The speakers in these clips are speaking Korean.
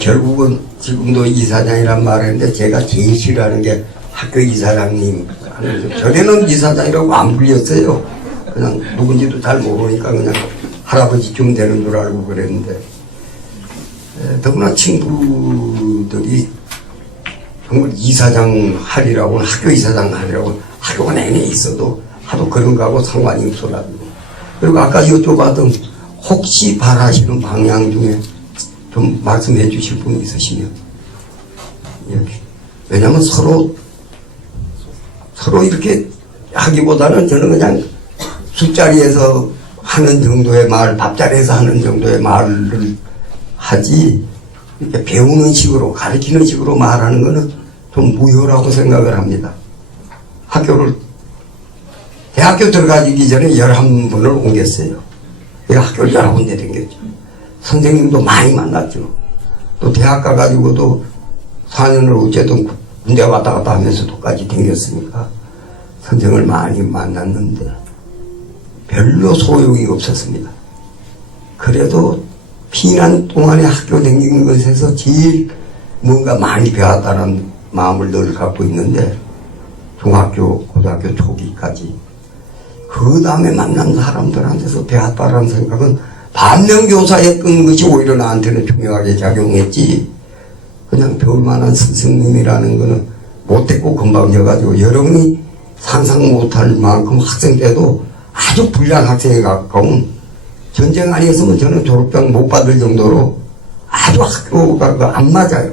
결국은 지금도 이사장이란 말을 했는데 제가 제일 싫어하는 게 학교 이사장님 하는 거. 전에는 이사장이라고 안 불렸어요. 그냥 누군지도 잘 모르니까 그냥 할아버지쯤 되는 줄 알고 그랬는데 더구나 친구들이 정말 이사장 하리라고 학교 이사장 하리라고 학교가 내내 있어도 하도 그런 거하고 상관이 없어가지고. 그리고 아까 여쭤봤던 혹시 바라시는 방향 중에 좀 말씀해 주실 분이 있으시면. 예. 왜냐면 서로 이렇게 하기보다는 저는 그냥 술자리에서 하는 정도의 말, 밥자리에서 하는 정도의 말을 하지, 이렇게 배우는 식으로, 가르치는 식으로 말하는 거는 좀 무효라고 생각을 합니다. 대학교 들어가기 전에 11번을 옮겼어요. 내가 학교를 여러 군데 다녔죠. 선생님도 많이 만났죠. 또 대학 가가지고도 4년을 어쨌든 군대 왔다 갔다 하면서 똑같이 다녔으니까 선생을 많이 만났는데 별로 소용이 없었습니다. 그래도 피난 동안에 학교 다니는 것에서 제일 뭔가 많이 배웠다는 마음을 늘 갖고 있는데 중학교, 고등학교 초기까지 그 다음에 만난 사람들한테서 배웠다라는 생각은 반면교사였던 것이 오히려 나한테는 중요하게 작용했지 그냥 배울 만한 스승님이라는 거는 못됐고 금방 져가지고 여러분이 상상 못할 만큼 학생 때도 아주 불량 학생에 가까운 전쟁 아니었으면 저는 졸업장 못 받을 정도로 아주 학교가 안 맞아요.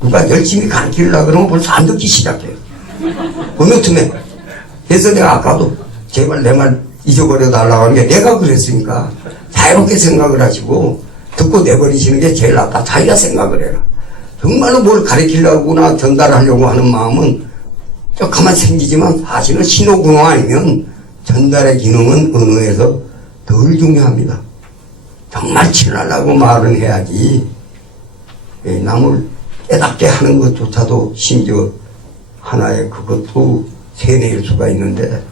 누가 열심히 가르치려고 그러면 벌써 안 듣기 시작해요. 어느 틈에. 그래서 내가 아까도 제발 내 말 잊어버려 달라고 하는 게 내가 그랬으니까 자유롭게 생각을 하시고 듣고 내버리시는 게 제일 낫다. 자기가 생각을 해라. 정말로 뭘 가르치려고나 전달하려고 하는 마음은 좀 가만히 생기지만 사실은 신호군어 아니면 전달의 기능은 언어에서 덜 중요합니다. 정말 친하려고 말은 해야지 남을 깨닫게 하는 것조차도 심지어 하나의 그것도 세뇌일 수가 있는데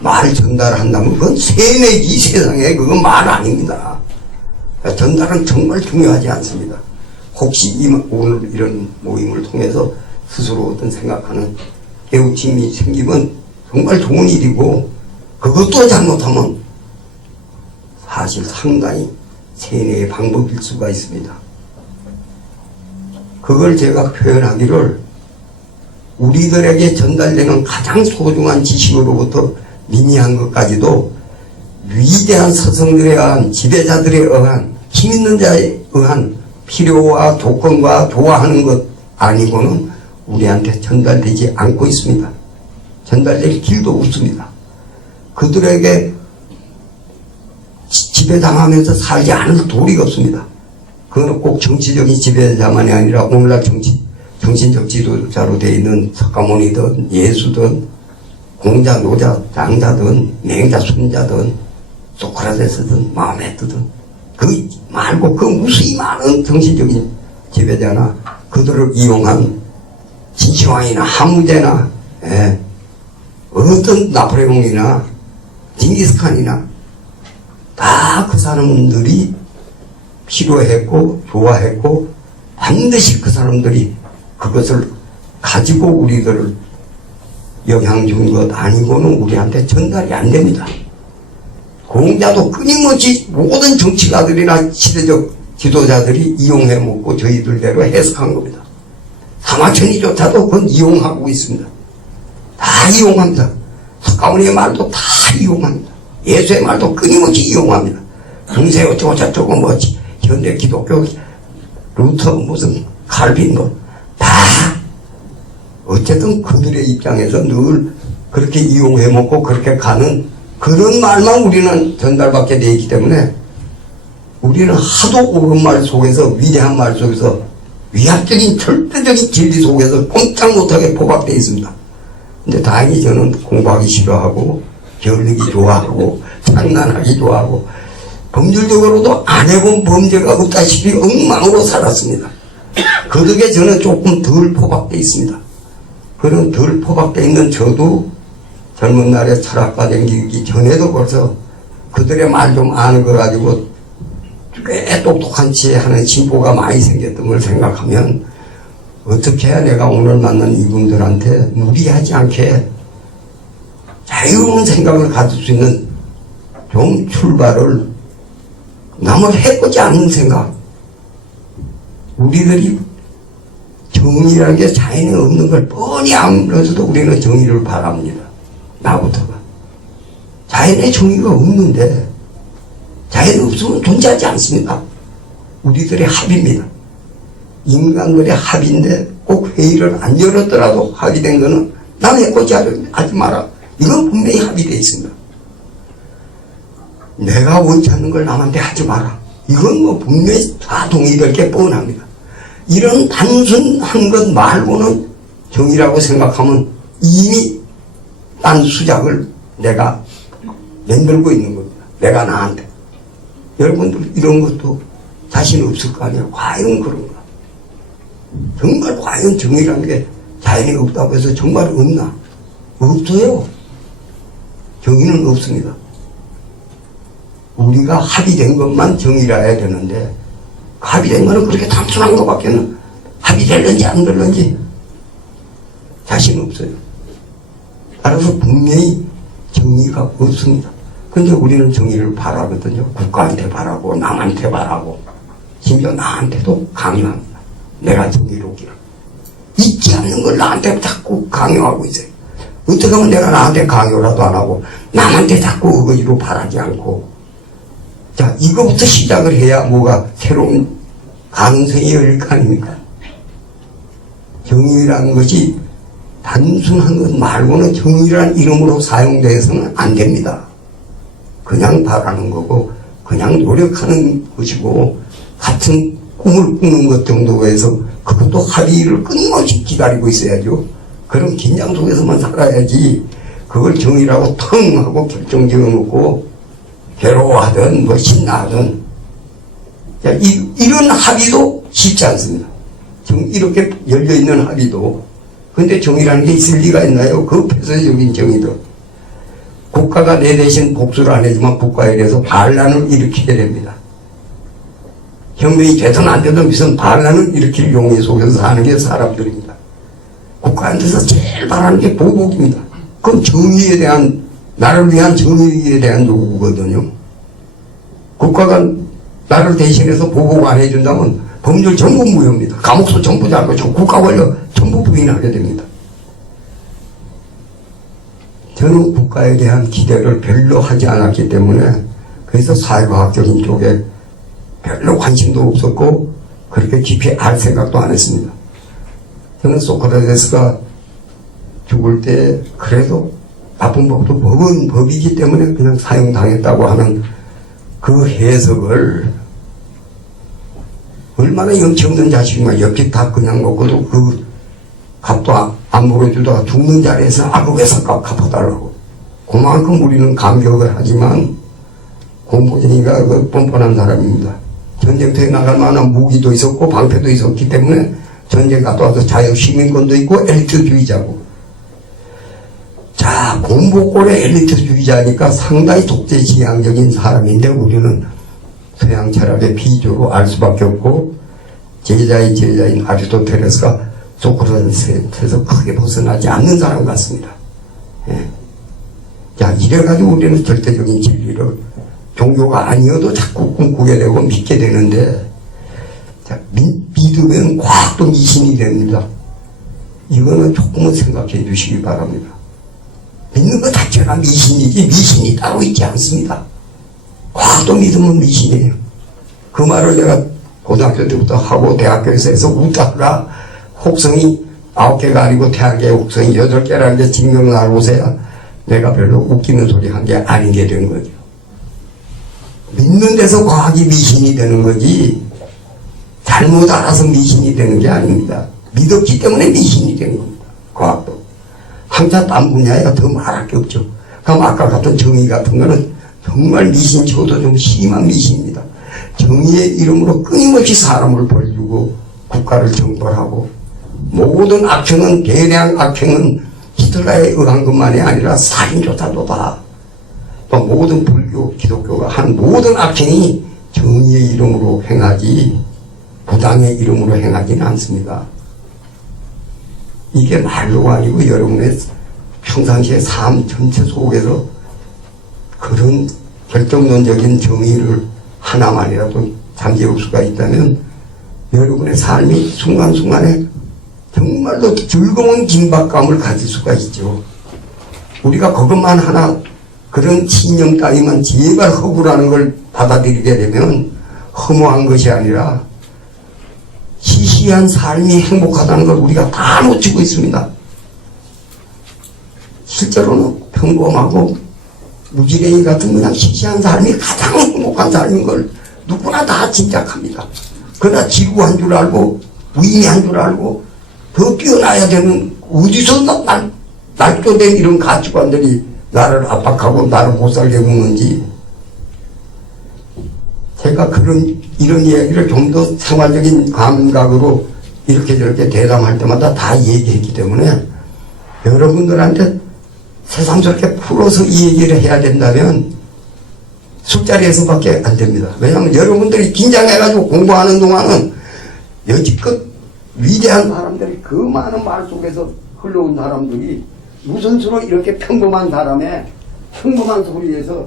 말을 전달한다면 그건 세뇌지 세상에 그건 말 아닙니다. 전달은 정말 중요하지 않습니다. 혹시 오늘 이런 모임을 통해서 스스로 어떤 생각하는 깨우침이 생기면 정말 좋은 일이고 그것도 잘못하면 사실 상당히 세뇌의 방법일 수가 있습니다. 그걸 제가 표현하기를 우리들에게 전달되는 가장 소중한 지식으로부터 미미한 것까지도 위대한 스승들에 의한 지배자들에 의한 힘있는 자에 의한 필요와 조건과 좋아하는 것 아니고는 우리한테 전달되지 않고 있습니다. 전달될 길도 없습니다. 그들에게 지배당하면서 살지 않을 도리가 없습니다. 그건 꼭 정치적인 지배자만이 아니라 오늘날 정신적 지도자로 되어 있는 석가모니든 예수든 공자, 노자, 장자든 맹자, 순자든 소크라테스든 마호메트든 그 말고 그 무수히 많은 정신적인 지배자나 그들을 이용한 진시황이나 하무제나 어떤 나폴레옹이나 징기스칸이나 다 그 사람들이 필요했고 좋아했고 반드시 그 사람들이 그것을 가지고 우리들을 영향 준 것 아니고는 우리한테 전달이 안 됩니다. 공자도 끊임없이 모든 정치가들이나 시대적 지도자들이 이용해 먹고 저희들대로 해석한 겁니다. 사마천이조차도 그건 이용하고 있습니다. 다 이용합니다. 석가모니의 말도 다 이용합니다. 예수의 말도 끊임없이 이용합니다. 중세 어쩌고 저쩌고 뭐 현대 기독교 루터 무슨 칼빈 뭐 다 어쨌든 그들의 입장에서 늘 그렇게 이용해 먹고 그렇게 가는 그런 말만 우리는 전달받게 되어 있기 때문에 우리는 하도 옳은 말 속에서 위대한 말 속에서 위압적인 절대적인 진리 속에서 꼼짝 못하게 포박되어 있습니다. 근데 다행히 저는 공부하기 싫어하고 게을르기 좋아하고 장난하기 좋아하고 법률적으로도 안 해본 범죄가 없다시피 엉망으로 살았습니다. 그 덕에 저는 조금 덜 포박되어 있습니다. 그런 덜 포박되어 있는 저도 젊은 날에 철학과 댕기기 전에도 벌써 그들의 말 좀 아는 거 가지고 꽤 똑똑한 채 하는 진보가 많이 생겼던 걸 생각하면 어떻게 해야 내가 오늘 만난 이분들한테 무리하지 않게 자유로운 생각을 가질 수 있는 좀 출발을 남을 해보지 않는 생각. 우리들이 정의라는 게 자연에 없는 걸 뻔히 알면서도 우리는 정의를 바랍니다. 나부터가. 자연에 정의가 없는데 자연이 없으면 존재하지 않습니다. 우리들의 합의입니다. 인간들의 합의인데 꼭 회의를 안 열었더라도 합의된 거는 남의 꼬지 하지 마라. 이건 분명히 합의되어 있습니다. 내가 원치 않는 걸 남한테 하지 마라. 이건 뭐 분명히 다 동의될 게 뻔합니다. 이런 단순한 것 말고는 정의라고 생각하면 이미 딴 수작을 내가 만들고 있는 겁니다. 내가 나한테. 여러분들 이런 것도 자신 없을 거 아니에요. 과연 그런가? 정말 과연 정의라는 게 자연이 없다고 해서 정말 없나? 없어요. 정의는 없습니다. 우리가 합의된 것만 정의라 해야 되는데 합의된 거는 그렇게 단순한 것밖에는 합의될는지 안 될는지 자신 없어요. 따라서 분명히 정의가 없습니다. 근데 우리는 정의를 바라거든요. 국가한테 바라고 남한테 바라고 심지어 나한테도 강요합니다. 내가 정의롭기를. 있지 않는 걸 나한테 자꾸 강요하고 있어요. 어떻게 하면 내가 나한테 강요라도 안 하고 남한테 자꾸 의지로 바라지 않고 자 이거부터 시작을 해야 뭐가 새로운 가능성이 열릴 거 아닙니까? 정의라는 것이 단순한 것 말고는 정의라는 이름으로 사용돼서는 안 됩니다. 그냥 바라는 거고 그냥 노력하는 것이고 같은 꿈을 꾸는 것 정도로 해서 그것도 합의를 끊임없이 기다리고 있어야죠. 그런 긴장 속에서만 살아야지 그걸 정의라고 텅 하고 결정 지어놓고 괴로워하든 뭐 신나하든 이런 합의도 쉽지 않습니다. 이렇게 열려있는 합의도 근데 정의라는 게 있을 리가 있나요? 그 폐쇄적인 정의도 국가가 내 대신 복수를 안 해주면 국가에 대해서 반란을 일으키게 됩니다. 혁명이 되든 안 되든 무슨 반란을 일으킬 용의 속에서 사는 게 사람들입니다. 국가한테서 제일 바라는 게 보복입니다. 그건 정의에 대한 나를 위한 정의에 대한 요구거든요. 국가가 나를 대신해서 보복 안 해준다면 법률 전부 무효입니다. 감옥소 전부 잡고 국가 권력 전부 부인하게 됩니다. 저는 국가에 대한 기대를 별로 하지 않았기 때문에 그래서 사회과학적인 쪽에 별로 관심도 없었고 그렇게 깊이 알 생각도 안 했습니다. 저는 소크라테스가 죽을 때 그래도 나쁜 법도 법은 법이기 때문에 그냥 사용당했다고 하는 그 해석을 얼마나 염치 없는 자식이면 옆집 다 그냥 먹고도 그 값도 안 물어주다가 죽는 자리에서 그 회사값 갚아달라고. 그만큼 우리는 감격을 하지만 공포쟁이가 그 뻔뻔한 사람입니다. 전쟁터에 나갈 만한 무기도 있었고 방패도 있었기 때문에 전쟁 갔다 와서 자유시민권도 있고 엘리트주의자고. 자, 공보골의 엘리트주의자니까 상당히 독재지향적인 사람인데 우리는 서양 철학의 비조로 알 수밖에 없고 제자의 제자인 아리스토텔레스가 소크라테스에서 크게 벗어나지 않는 사람 같습니다. 예. 자, 이래가지고 우리는 절대적인 진리를 종교가 아니어도 자꾸 꿈꾸게 되고 믿게 되는데 자, 믿으면 과학도 미신이 됩니다. 이거는 조금은 생각해 주시기 바랍니다. 믿는 것 자체가 미신이지 미신이 따로 있지 않습니다. 과학도 믿으면 미신이에요. 그 말을 내가 고등학교 때부터 하고 대학교에서 해서 웃다가 혹성이 9개가 아니고 태양계의 혹성이 8개라는 게 증명을 하고서야 내가 별로 웃기는 소리 한 게 아닌 게 된 거죠. 믿는 데서 과학이 미신이 되는 거지 잘못 알아서 미신이 되는 게 아닙니다. 믿었기 때문에 미신이 된 겁니다. 과학도. 한자 딴 분야에 더 말할 게 없죠. 그럼 아까 같은 정의 같은 거는 정말 미신 치고도 좀 심한 미신입니다. 정의의 이름으로 끊임없이 사람을 벌주고 국가를 정벌하고 모든 악행은 대량 악행은 히틀러에 의한 것만이 아니라 살인조차도 다 또 모든 불교 기독교가 한 모든 악행이 정의의 이름으로 행하지 부당의 이름으로 행하지는 않습니다. 이게 말로가 아니고 여러분의 평상시의 삶 전체 속에서 그런 결정론적인 정의를 하나만이라도 잠재울 수가 있다면 여러분의 삶이 순간순간에 정말로 즐거운 긴박감을 가질 수가 있죠. 우리가 그것만 하나 그런 신념 따위만 제발 허구라는 걸 받아들이게 되면 허무한 것이 아니라 시시한 삶이 행복하다는 걸 우리가 다 놓치고 있습니다. 실제로는 평범하고 무지랭이 같은 그냥 시시한 삶이 가장 행복한 삶인 걸 누구나 다 짐작합니다. 그러나 지루한 줄 알고 무의미한 줄 알고 더 뛰어나야 되는 어디서 날조된 이런 가치관들이 나를 압박하고 나를 못살게 굽는지 제가 이런 이야기를 좀 더 생활적인 감각으로 이렇게 저렇게 대담할 때마다 다 얘기했기 때문에 여러분들한테 새삼스럽게 풀어서 이 얘기를 해야 된다면 술자리에서밖에 안 됩니다. 왜냐하면 여러분들이 긴장해가지고 공부하는 동안은 여지껏 위대한 사람들이 그 많은 말 속에서 흘러온 사람들이 무슨 수로 이렇게 평범한 사람의 평범한 소리에서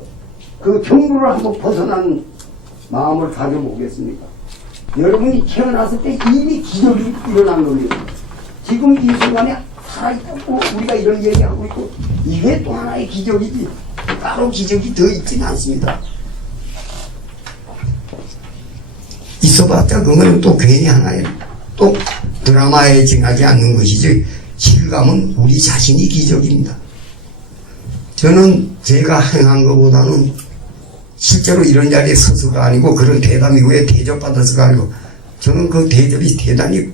그 경부를 한번 벗어난 마음을 가져보겠습니까? 여러분이 태어났을 때 이미 기적이 일어난 겁니다. 지금 이 순간에 살아있고 우리가 이런 얘기하고 있고 이게 또 하나의 기적이지 따로 기적이 더 있지는 않습니다. 있어봤자 그거는 또 괜히 하나의 또 드라마에 지나지 않는 것이지 실감은 우리 자신이 기적입니다. 저는 제가 행한 것보다는 실제로 이런 자리에 서서가 아니고 그런 대담 이후에 대접받아서가 아니고 저는 그 대접이 대단히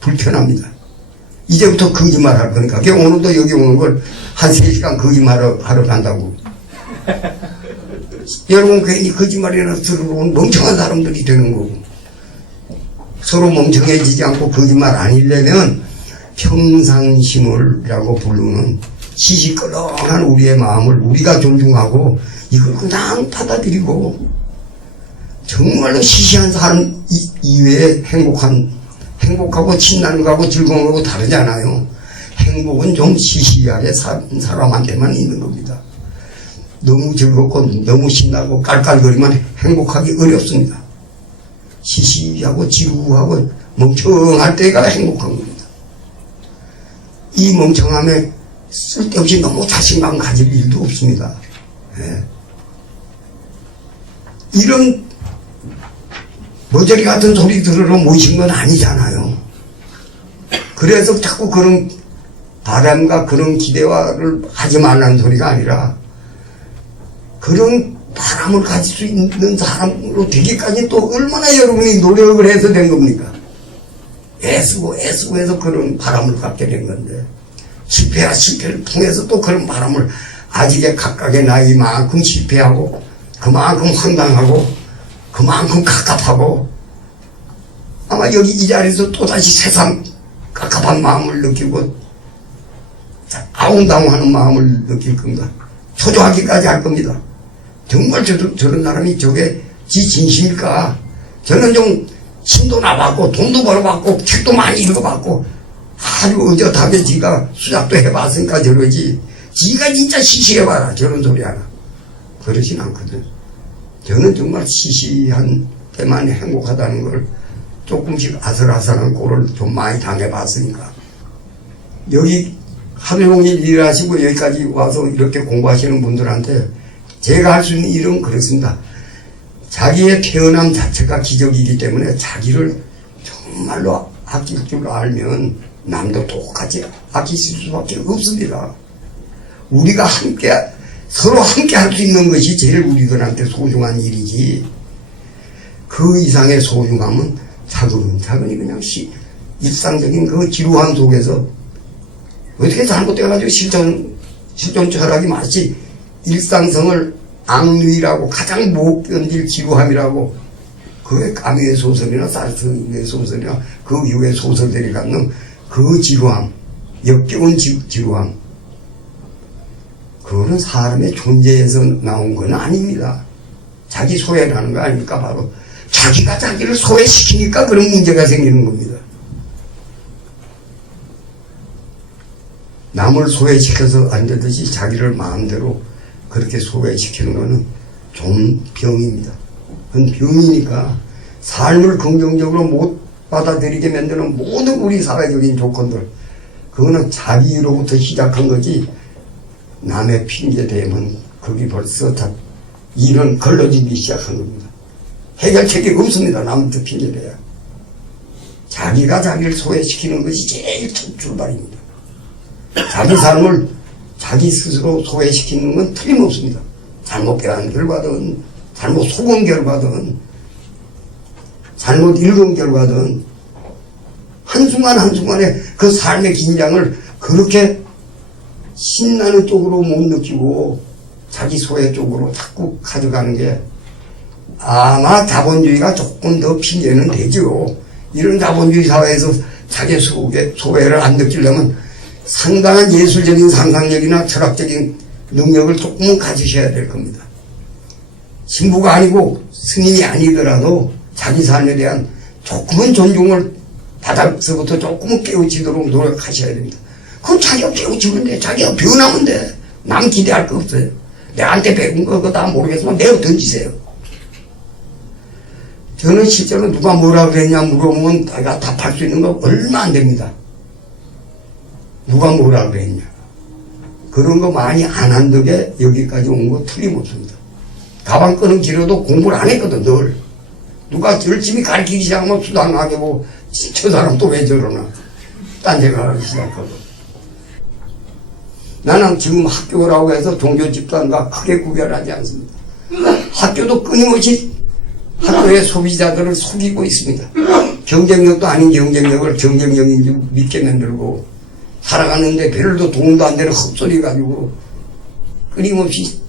불편합니다. 이제부터 거짓말 할 거니까. 오늘도 여기 오는 걸 한 3시간 거짓말하러 간다고. 여러분 괜히 거짓말이나 들으러 온 멍청한 사람들이 되는 거고. 서로 멍청해지지 않고 거짓말 아니려면 평상심을라고 부르는 시시껄렁한 우리의 마음을 우리가 존중하고 이걸 그냥 받아들이고 정말로 시시한 삶 이외에 행복하고 신나는 거하고 즐거운 거하고 다르지 않아요. 행복은 좀 시시하게 사는 사람한테만 있는 겁니다. 너무 즐겁고 너무 신나고 깔깔거리면 행복하기 어렵습니다. 시시하고 지루하고 멍청할 때가 행복한 겁니다. 이 멍청함에 쓸데없이 너무 자신감 가질 일도 없습니다. 네. 이런 머저리 같은 소리 들으러 모신 건 아니잖아요. 그래서 자꾸 그런 바람과 그런 기대와를 하지 말라는 소리가 아니라 그런 바람을 가질 수 있는 사람으로 되기까지 또 얼마나 여러분이 노력을 해서 된 겁니까? 애쓰고 해서 그런 바람을 갖게 된 건데 실패와 실패를 통해서 또 그런 바람을 아직의 각각의 나이만큼 실패하고 그만큼 황당하고 그만큼 갑갑하고 아마 여기 이 자리에서 또다시 세상 갑갑한 마음을 느끼고 아웅다웅하는 마음을 느낄 겁니다. 초조하기까지 할 겁니다. 정말 저런 사람이 저게 지 진심일까? 저는 좀 힘도 나봤고 돈도 벌어봤고 책도 많이 읽어봤고 아주 의젓하게 지가 수작도 해봤으니까 저러지 지가 진짜 시시해봐라 저런 소리 하나 그러진 않거든. 저는 정말 시시한 때만 행복하다는 걸 조금씩 아슬아슬한 꼴을 좀 많이 당해봤으니까 여기 하루 종일 일하시고 여기까지 와서 이렇게 공부하시는 분들한테 제가 할 수 있는 일은 그렇습니다. 자기의 태어남 자체가 기적이기 때문에 자기를 정말로 아낄 줄 알면 남도 똑같이 아끼실 수밖에 없습니다. 우리가 함께 서로 함께 할 수 있는 것이 제일 우리들한테 소중한 일이지 그 이상의 소중함은 차근차근히 그냥 일상적인 그 지루함 속에서 어떻게 잘못돼가지고 실존 철학이 마치 일상성을 악뮤라고 가장 못 견딜 지루함이라고 그의 까미의 소설이나 사르트르의 소설이나 그 이후의 소설들이 갖는 그 지루함 역겨운 지루함 그거는 사람의 존재에서 나온 건 아닙니다. 자기 소외라는 거 아닙니까? 바로 자기가 자기를 소외시키니까 그런 문제가 생기는 겁니다. 남을 소외시켜서 안 되듯이 자기를 마음대로 그렇게 소외시키는 거는 좀 병입니다. 그건 병이니까 삶을 긍정적으로 못 받아들이게 만드는 모든 우리 사회적인 조건들, 그거는 자기로부터 시작한 거지, 남의 핑계 대면 거기 벌써 다 일은 걸러지기 시작한 겁니다. 해결책이 없습니다. 남한테 핑계 대야. 자기가 자기를 소외시키는 것이 제일 첫 출발입니다. 자기 삶을 자기 스스로 소외시키는 건 틀림없습니다. 잘못 배운 결과든, 잘못 속은 결과든, 잘못 읽은 결과든, 한순간 한순간에 그 삶의 긴장을 그렇게 신나는 쪽으로 못 느끼고 자기 소외 쪽으로 자꾸 가져가는 게 아마 자본주의가 조금 더 핑계는 되죠. 이런 자본주의 사회에서 자기 소외를 안 느끼려면 상당한 예술적인 상상력이나 철학적인 능력을 조금은 가지셔야 될 겁니다. 신부가 아니고 스님이 아니더라도 자기 삶에 대한 조금은 존중을 받아서부터 조금은 깨우치도록 노력하셔야 됩니다. 그럼 자기가 깨우치면 돼. 자기가 변하면 돼. 남 기대할 거 없어요. 내한테 배운 거 그거 다 모르겠으면 내어 던지세요. 저는 실제로 누가 뭐라 그랬냐 물어보면 내가 답할 수 있는 거 얼마 안 됩니다. 누가 뭐라 그랬냐. 그런 거 많이 안 한 덕에 여기까지 온 거 틀림없습니다. 가방 끄는 길어도 공부를 안 했거든, 늘. 누가 열심히 가르치기 시작하면 수당하게 보고, 저 사람 또 왜 저러나. 딴 생각하기 시작하고. 나는 지금 학교라고 해서 종교 집단과 크게 구별하지 않습니다. 학교도 끊임없이 학교의 소비자들을 속이고 있습니다. 경쟁력도 아닌 경쟁력을 경쟁력인 줄 믿게 만들고, 살아가는데 별로 도움도 안 되는 헛소리 가지고 끊임없이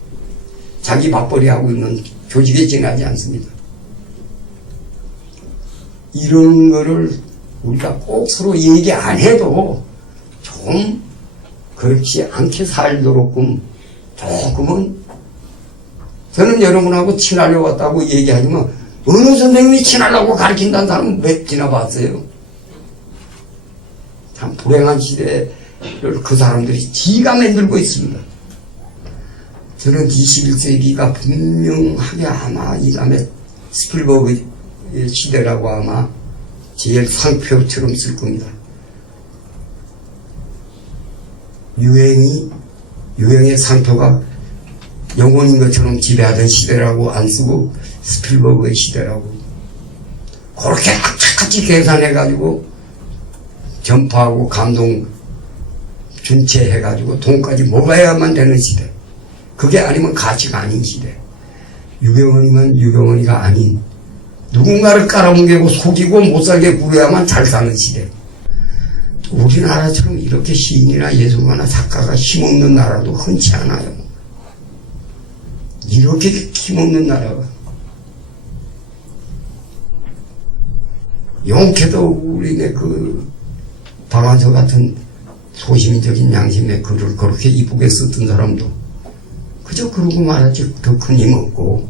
자기 맞벌이 하고 있는 조직에 지나지 않습니다. 이런 거를 우리가 꼭 서로 얘기 안 해도 좀 그렇지 않게 살도록끔 조금은, 저는 여러분하고 친하려고 왔다고 얘기하지만 어느 선생님이 친하려고 가르친다는 사람은 몇 지나봤어요. 참 불행한 시대를 그 사람들이 지가 만들고 있습니다. 저는 21세기가 분명하게 아마 이 다음에 스필버그의 시대라고 아마 제일 상표처럼 쓸 겁니다. 유행의 상표가 영혼인 것처럼 지배하던 시대라고 안 쓰고 스필버그의 시대라고 그렇게 악착같이 계산해가지고 전파하고 감동 준체해가지고 돈까지 먹어야만 되는 시대. 그게 아니면 가치가 아닌 시대. 유경원이면 유경원이가 아닌 누군가를 깔아뭉개고 속이고 못살게 구려야만 잘 사는 시대. 우리나라처럼 이렇게 시인이나 예술가나 작가가 힘없는 나라도 흔치 않아요. 이렇게 힘없는 나라가. 용케도 우리네 박완서 같은 소시민적인 양심의 글을 그렇게 이쁘게 썼던 사람도 그저 그러고 말하지 더 큰 힘 없고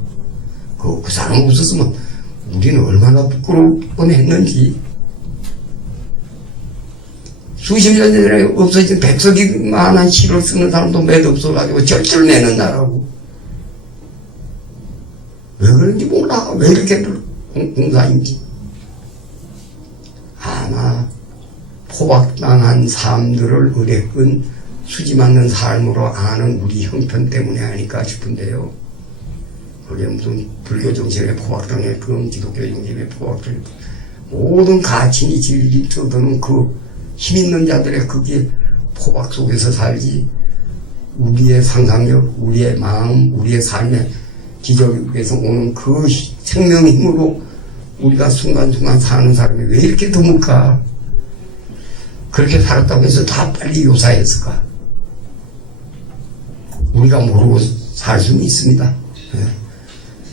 그 사람 없었으면 우리는 얼마나 부끄러울 뻔했는지. 수십 년 전에 없어진 백석이만한 시를 쓰는 사람도 몇 없어가지고 절절내는 나라고. 왜 그런지 몰라. 왜 이렇게 공사인지. 아마 포박당한 삶들을 의뢰끈 수지 맞는 삶으로 아는 우리 형편 때문에 아닐까 싶은데요. 그게 무슨 불교 정신에 포박당했건 기독교 정신에 포박당했건 모든 가치니 진리 떠드는 그 힘있는 자들의 그게 포박 속에서 살지, 우리의 상상력, 우리의 마음, 우리의 삶의 기적에서 오는 그 생명 힘으로 우리가 순간순간 사는 사람이 왜 이렇게 드물까? 그렇게 살았다고 해서 다 빨리 요사했을까? 우리가 모르고 살 수는 있습니다. 네.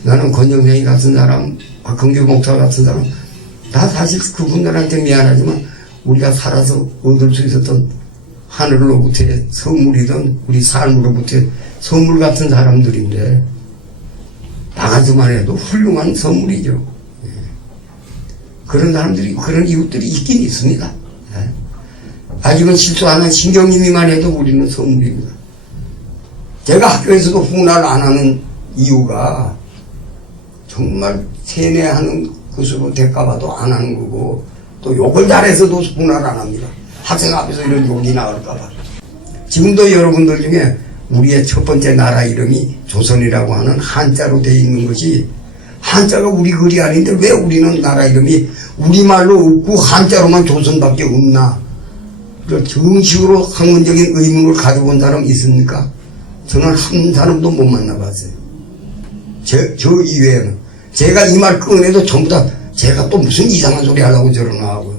나는 권정생이 같은 사람, 박흥규 목사 같은 사람, 다 사실 그분들한테 미안하지만 우리가 살아서 얻을 수 있었던 하늘로부터의 선물이든 우리 삶으로부터의 선물 같은 사람들인데 나가기만 해도 훌륭한 선물이죠. 예. 그런 사람들이, 그런 이웃들이 있긴 있습니다. 예. 아직은 실수 안 한 신경님이만 해도 우리는 선물입니다. 제가 학교에서도 훈화를 안 하는 이유가 정말 세뇌하는 것으로 될까봐도 안 하는 거고, 또 욕을 잘해서도 훈화를 안 합니다. 학생 앞에서 이런 욕이 나올까봐. 지금도 여러분들 중에 우리의 첫 번째 나라 이름이 조선이라고 하는 한자로 되어 있는 것이, 한자가 우리 글이 아닌데 왜 우리는 나라 이름이 우리말로 없고 한자로만 조선밖에 없나? 정식으로 학문적인 의문을 가지고 온 사람 있습니까? 저는 한 사람도 못 만나봤어요. 저 이외에는. 제가 이 말 꺼내도 전부 다 제가 또 무슨 이상한 소리 하려고 저러나 하고요.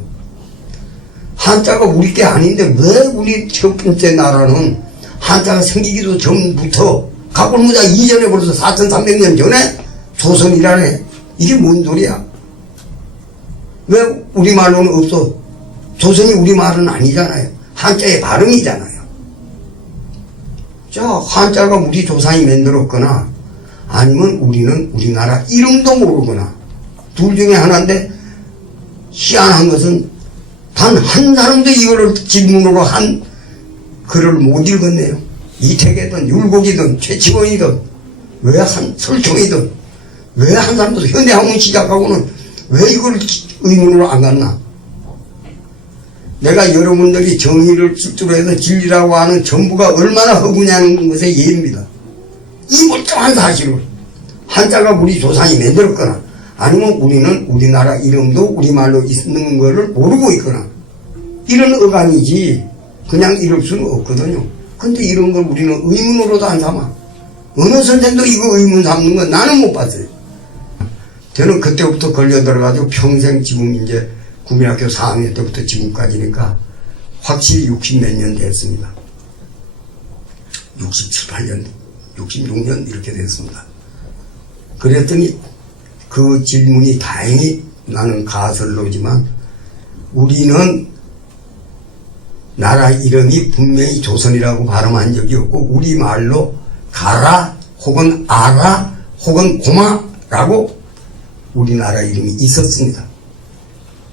한자가 우리 게 아닌데 왜 우리 첫 번째 나라는 한자가 생기기도 전부터 갑골무자 이전에 벌써 4300년 전에 조선이라네. 이게 뭔 소리야? 왜 우리말로는 없어? 조선이 우리말은 아니잖아요. 한자의 발음이잖아요. 자, 한자가 우리 조상이 만들었거나 아니면 우리는 우리나라 이름도 모르거나 둘 중에 하나인데, 희한한 것은 단 한 사람도 이거를 질문으로 한 글을 못 읽었네요. 이택이든 율곡이든 최치원이든 왜 한 설총이든 왜 한 사람도 현대학문 시작하고는 왜 이걸 의문으로 안 갔나? 내가 여러분들이 정의를 실제로 해서 진리라고 하는 전부가 얼마나 허구냐는 것의 예입니다. 이 멀쩡한 사실을 한자가 우리 조상이 만들었거나 아니면 우리는 우리나라 이름도 우리말로 있는 것을 모르고 있거나 이런 어감이지 그냥 이럴 수는 없거든요. 근데 이런 걸 우리는 의문으로도 안 삼아. 어느 선생도 이거 의문 삼는 건 나는 못 봤어요. 저는 그때부터 걸려들어가지고 평생 지금 이제 국민학교 4학년 때부터 지금까지니까 확실히 60몇 년 됐습니다. 67, 8년, 66년 이렇게 됐습니다. 그랬더니 그 질문이 다행히 나는 가설로지만 우리는 나라 이름이 분명히 조선이라고 발음한 적이 없고 우리말로 가라 혹은 아라 혹은 고마라고 우리나라 이름이 있었습니다.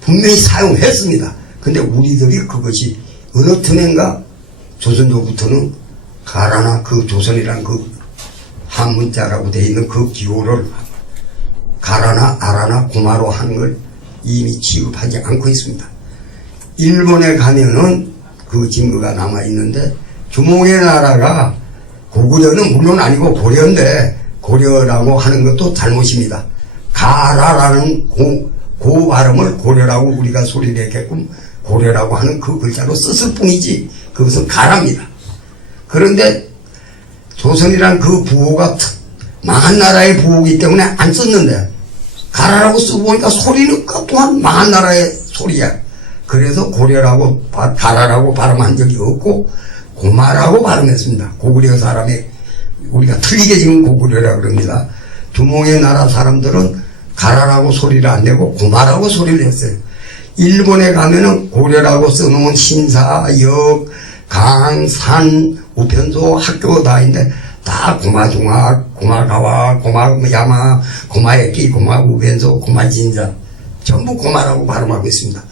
분명히 사용했습니다. 근데 우리들이 그것이 어느 틈엔가 조선조부터는 가라나 그 조선이란 그 한문자라고 되어 있는 그 기호를 가라나 아라나 고마로 하는 걸 이미 취급하지 않고 있습니다. 일본에 가면은 그 증거가 남아있는데 주몽의 나라가 고구려는 물론 아니고 고려인데 고려라고 하는 것도 잘못입니다. 가라라는 고 발음을 고려라고 우리가 소리를 내게끔 고려라고 하는 그 글자로 썼을 뿐이지 그것은 가랍니다. 그런데 조선이란 그 부호가 망한 나라의 부호이기 때문에 안 썼는데 가라라고 쓰고 보니까 소리는 그 또한 망한 나라의 소리야. 그래서 고려라고 가라라고 발음한 적이 없고 고마라고 발음했습니다. 고구려 사람이 우리가 틀리게 지금 고구려라고 그럽니다. 주몽의 나라 사람들은 가라라고 소리를 안 내고 고마라고 소리를 했어요. 일본에 가면은 고려라고 써놓은 신사, 역, 강, 산, 우편소, 학교 다 있는데 다 고마중학, 고마가와, 고마야마, 고마에끼, 고마우변소, 고마진자 전부 고마라고 발음하고 있습니다.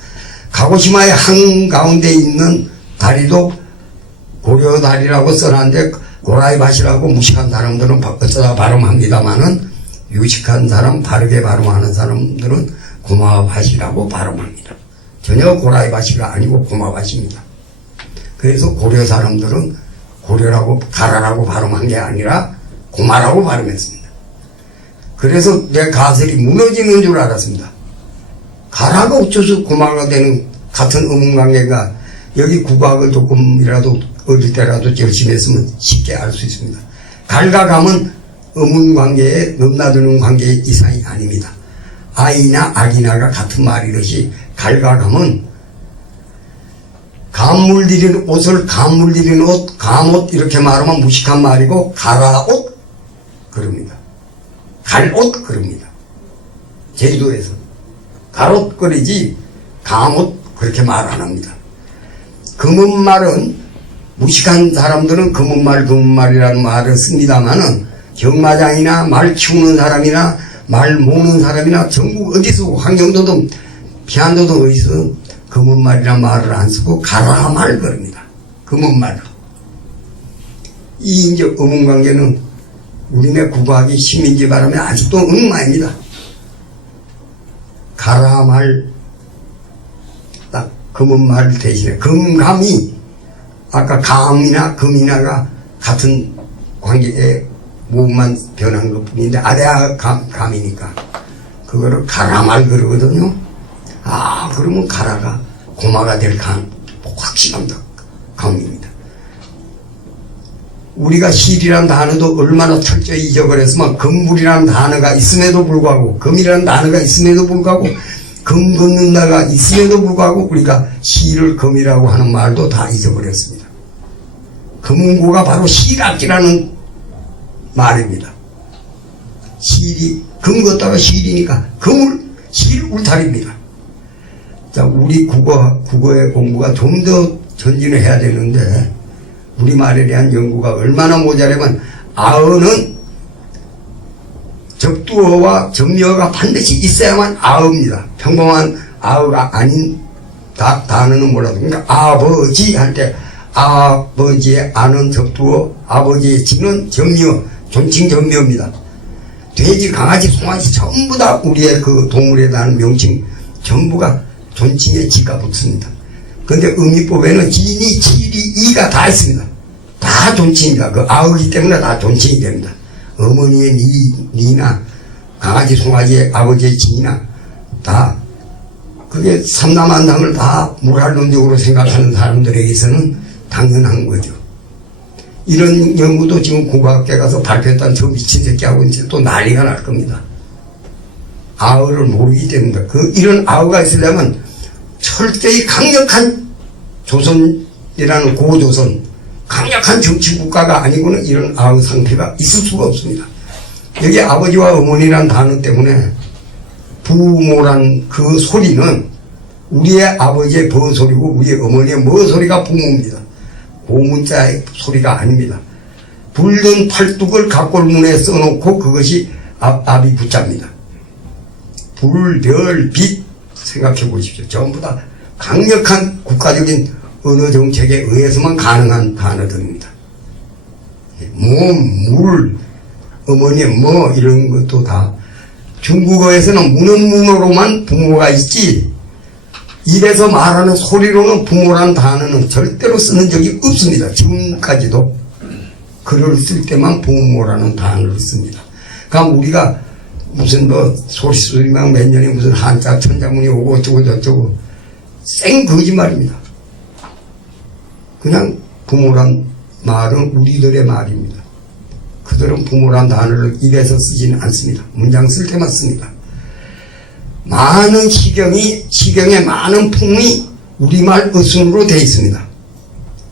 가고시마의 한가운데 있는 다리도 고려다리라고 써놨는데 고라이밭이라고 무식한 사람들은 어쩌다 발음합니다마는 유식한 사람, 바르게 발음하는 사람들은 고마밭이라고 발음합니다. 전혀 고라이밭이가 아니고 고마밭입니다. 그래서 고려 사람들은 고려라고 가라라고 발음한 게 아니라 고마라고 발음했습니다. 그래서 내 가설이 무너지는 줄 알았습니다. 가라가 어째서 고마가 되는 같은 어문관계가 여기 국악을 조금이라도 어릴 때라도 열심히 했으면 쉽게 알 수 있습니다. 갈과 감은 어문관계에 넘나드는 관계 이상이 아닙니다. 아이나 아기나가 같은 말이듯이 갈과 감은 감 물들이는 옷을 감 물들이는 옷, 감옷 이렇게 말하면 무식한 말이고 가라옷 그럽니다. 갈옷 그럽니다. 제주도에서 가롯 그리지 감옷 그렇게 말 안 합니다. 금은말은 무식한 사람들은 금은말이라는 말을 씁니다만은 경마장이나 말 키우는 사람이나 말 모으는 사람이나 전국 어디서 환경도든 피안도든 어디서 검은말이란 말을 안 쓰고 가라 말 그럽니다. 검은말로. 이 이제 어문관계는 우리네 국어학이 시민지 바람에 아직도 엉망입니다. 가라 말, 딱 검은말 대신에 금감이 아까 감이나 금이나가 같은 관계의 모음만 변한 것 뿐인데 아래가 감이니까 그거를 가라말 그러거든요. 아 그러면 가라가 고마가 될 확실한 감입니다. 우리가 실이라는 단어도 얼마나 철저히 잊어버렸으면 금불이라는 단어가 있음에도 불구하고 금이라는 단어가 있음에도 불구하고 금 걷는다가 있음에도 불구하고 우리가 실을 금이라고 하는 말도 다 잊어버렸습니다. 금고가 바로 실악기라는 말입니다. 실이 금 걷다가 실이니까 금을 실 울타리입니다. 자, 우리 국어의 공부가 좀 더 전진을 해야 되는데 우리말에 대한 연구가 얼마나 모자라면 아어는 적두어와 정미어가 반드시 있어야만 아어입니다. 평범한 아어가 아닌 단어는 몰라도 그러니까 아버지 할 때 아버지의 아는 적두어, 아버지의 지는 정미어, 존칭 정미어입니다. 돼지, 강아지, 송아지 전부 다 우리의 그 동물에 대한 명칭 전부가 존칭에 지가 붙습니다. 근데 의미법에는 지니, 치리, 이가 다 있습니다. 다 존칭입니다. 그 아우기 때문에 다 존칭이 됩니다. 어머니의 니나 강아지, 송아지의 아버지의 지나 다 그게 삼남한당을 다 모랄론적으로 생각하는 사람들에게서는 당연한 거죠. 이런 연구도 지금 국어학계 가서 발표했다는 저 미친 새끼하고 이제 또 난리가 날 겁니다. 아어를 모르기 때문에 이런 아어가 있으려면 철저히 강력한 조선이라는 고조선 강력한 정치국가가 아니고는 이런 아어 상태가 있을 수가 없습니다. 여기 아버지와 어머니란 단어 때문에 부모란 그 소리는 우리의 아버지의 버소리고 우리의 어머니의 머소리가 부모입니다. 고문자의 소리가 아닙니다. 불든 팔뚝을 각골문에 써놓고 그것이 앞이 붙잡니다. 불, 별, 빛 생각해 보십시오. 전부 다 강력한 국가적인 언어 정책에 의해서만 가능한 단어들입니다. 몸, 물, 어머니의 뭐 이런 것도 다 중국어에서는 문어문어로만 부모가 있지 입에서 말하는 소리로는 부모라는 단어는 절대로 쓰는 적이 없습니다. 지금까지도 글을 쓸 때만 부모라는 단어를 씁니다. 그럼 우리가 무슨 소리소리만 몇 년에 무슨 한자 천자문이 오고 어쩌고 저쩌고 생 거짓말입니다. 그냥 부모란 말은 우리들의 말입니다. 그들은 부모란 단어를 입에서 쓰지는 않습니다. 문장 쓸 때만 씁니다. 많은 시경의 많은 풍이 우리말 어순으로 되어 있습니다.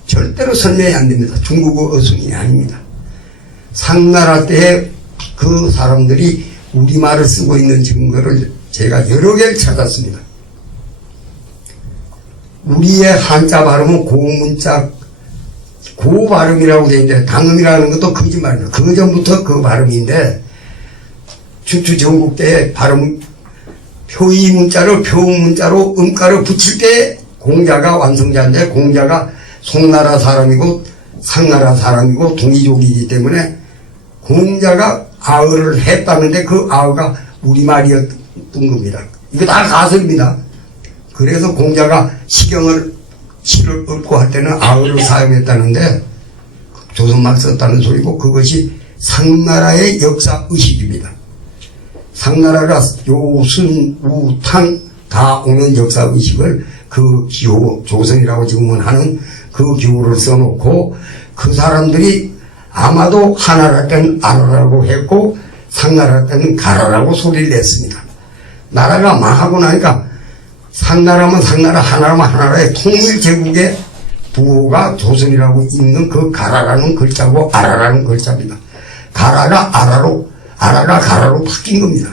절대로 설명이 안 됩니다. 중국어 어순이 아닙니다. 상나라 때에 그 사람들이 우리말을 쓰고 있는 증거를 제가 여러 개를 찾았습니다. 우리의 한자 발음은 고문자, 고 발음이라고 되어 있는데 당음이라는 것도 거짓말입니다. 그 전부터 그 발음인데 추추 전국 때에 발음 표의 문자를 표문자로 음가를 붙일 때 공자가 완성자인데 공자가 송나라 사람이고 상나라 사람이고 동이족이기 때문에 공자가 아어를 했다는데 그 아어가 우리말이었던 겁니다. 이거 다 가설입니다. 그래서 공자가 시를 읊고 할 때는 아어를 사용했다는데 조선말 썼다는 소리고 그것이 상나라의 역사 의식입니다. 상나라가 요순, 우, 탕 다 오는 역사 의식을 그 기호, 조선이라고 지금은 하는 그 기호를 써놓고 그 사람들이 아마도 하나라 때는 아라라고 했고 상나라 때는 가라라고 소리를 냈습니다. 나라가 망하고 나니까 상나라면 상나라, 하나라면 하나라의 통일제국의 부호가 조선이라고 있는 그 가라라는 글자고 아라라는 글자입니다. 가라가 아라가 가라로 바뀐 겁니다.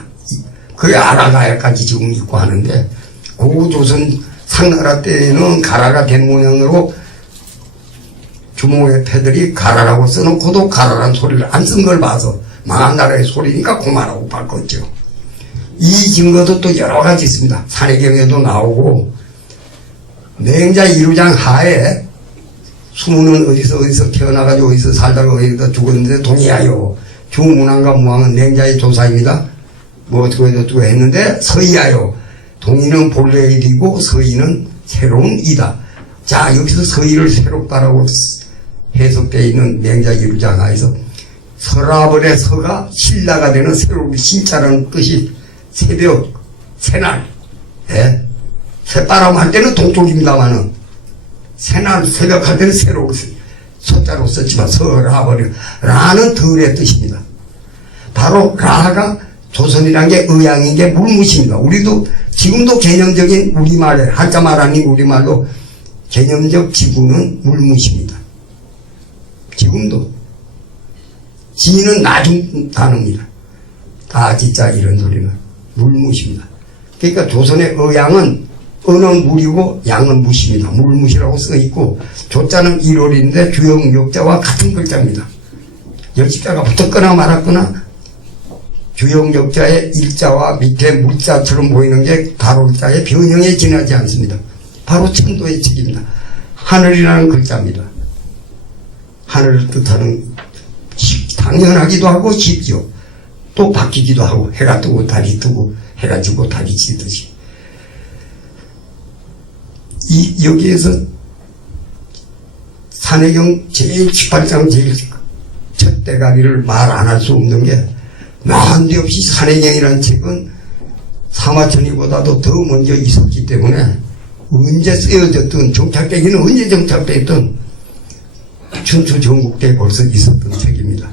그게 아라가야까지 지금 있고 하는데 고조선 상나라 때는 가라가 된 모양으로 주몽의 패들이 가라라고 써놓고도 가라라는 소리를 안 쓴 걸 봐서 망한 나라의 소리니까 고마라고 바꿨죠. 이 증거도 또 여러 가지 있습니다. 산해경에도 나오고, 맹자 이루장 하에 수문은 어디서 태어나가지고 어디서 살다가 어디서 죽었는데 동의하여 주문왕과 무왕은 맹자의 조사입니다. 뭐 어떻게 했는데 서의하여 동의는 본래의 일이고 서의는 새로운 이다. 자, 여기서 서의를 새롭다라고 해석되어 있는 맹자 이루장 하에서 서라벌의 서가 신라가 되는 새로운 신자라는 뜻이 새벽, 새날, 예? 새바람 할 때는 동쪽입니다만은 새날, 새벽 할 때는 새로운 소자로 썼지만 서라벌이 라는 덜의 뜻입니다. 바로 라가 조선이라는 게 의양인 게 물무시입니다. 우리도 지금도 개념적인 우리말에 한자말 아닌 우리말로 개념적 지구는 물무시입니다. 지금도 지는 나중 단어입니다. 다 진짜 이런 소리는 물무시입니다. 그러니까 조선의 의양은 은은 물이고 양은 무시입니다. 물무시라고 써있고 조자는 1월인데 주역역자와 같은 글자입니다. 역시자가 붙었거나 말았거나 주역역자의 일자와 밑에 물자처럼 보이는 게 다룰자의 변형에 지나지 않습니다. 바로 천도의 책입니다. 하늘이라는 글자입니다. 하늘을 뜻하는 당연하기도 하고 쉽죠. 또 바뀌기도 하고 해가 뜨고 달이 뜨고 해가 지고 달이 지듯이 여기에서 산해경 제일 18장 제일 첫 대가리를 말 안 할 수 없는 게 난데없이 산해경이라는 책은 사마천이보다도 더 먼저 있었기 때문에 언제 쓰여졌든 정착되기는 언제 정착됐든 춘추 전국대에 벌써 있었던 책입니다.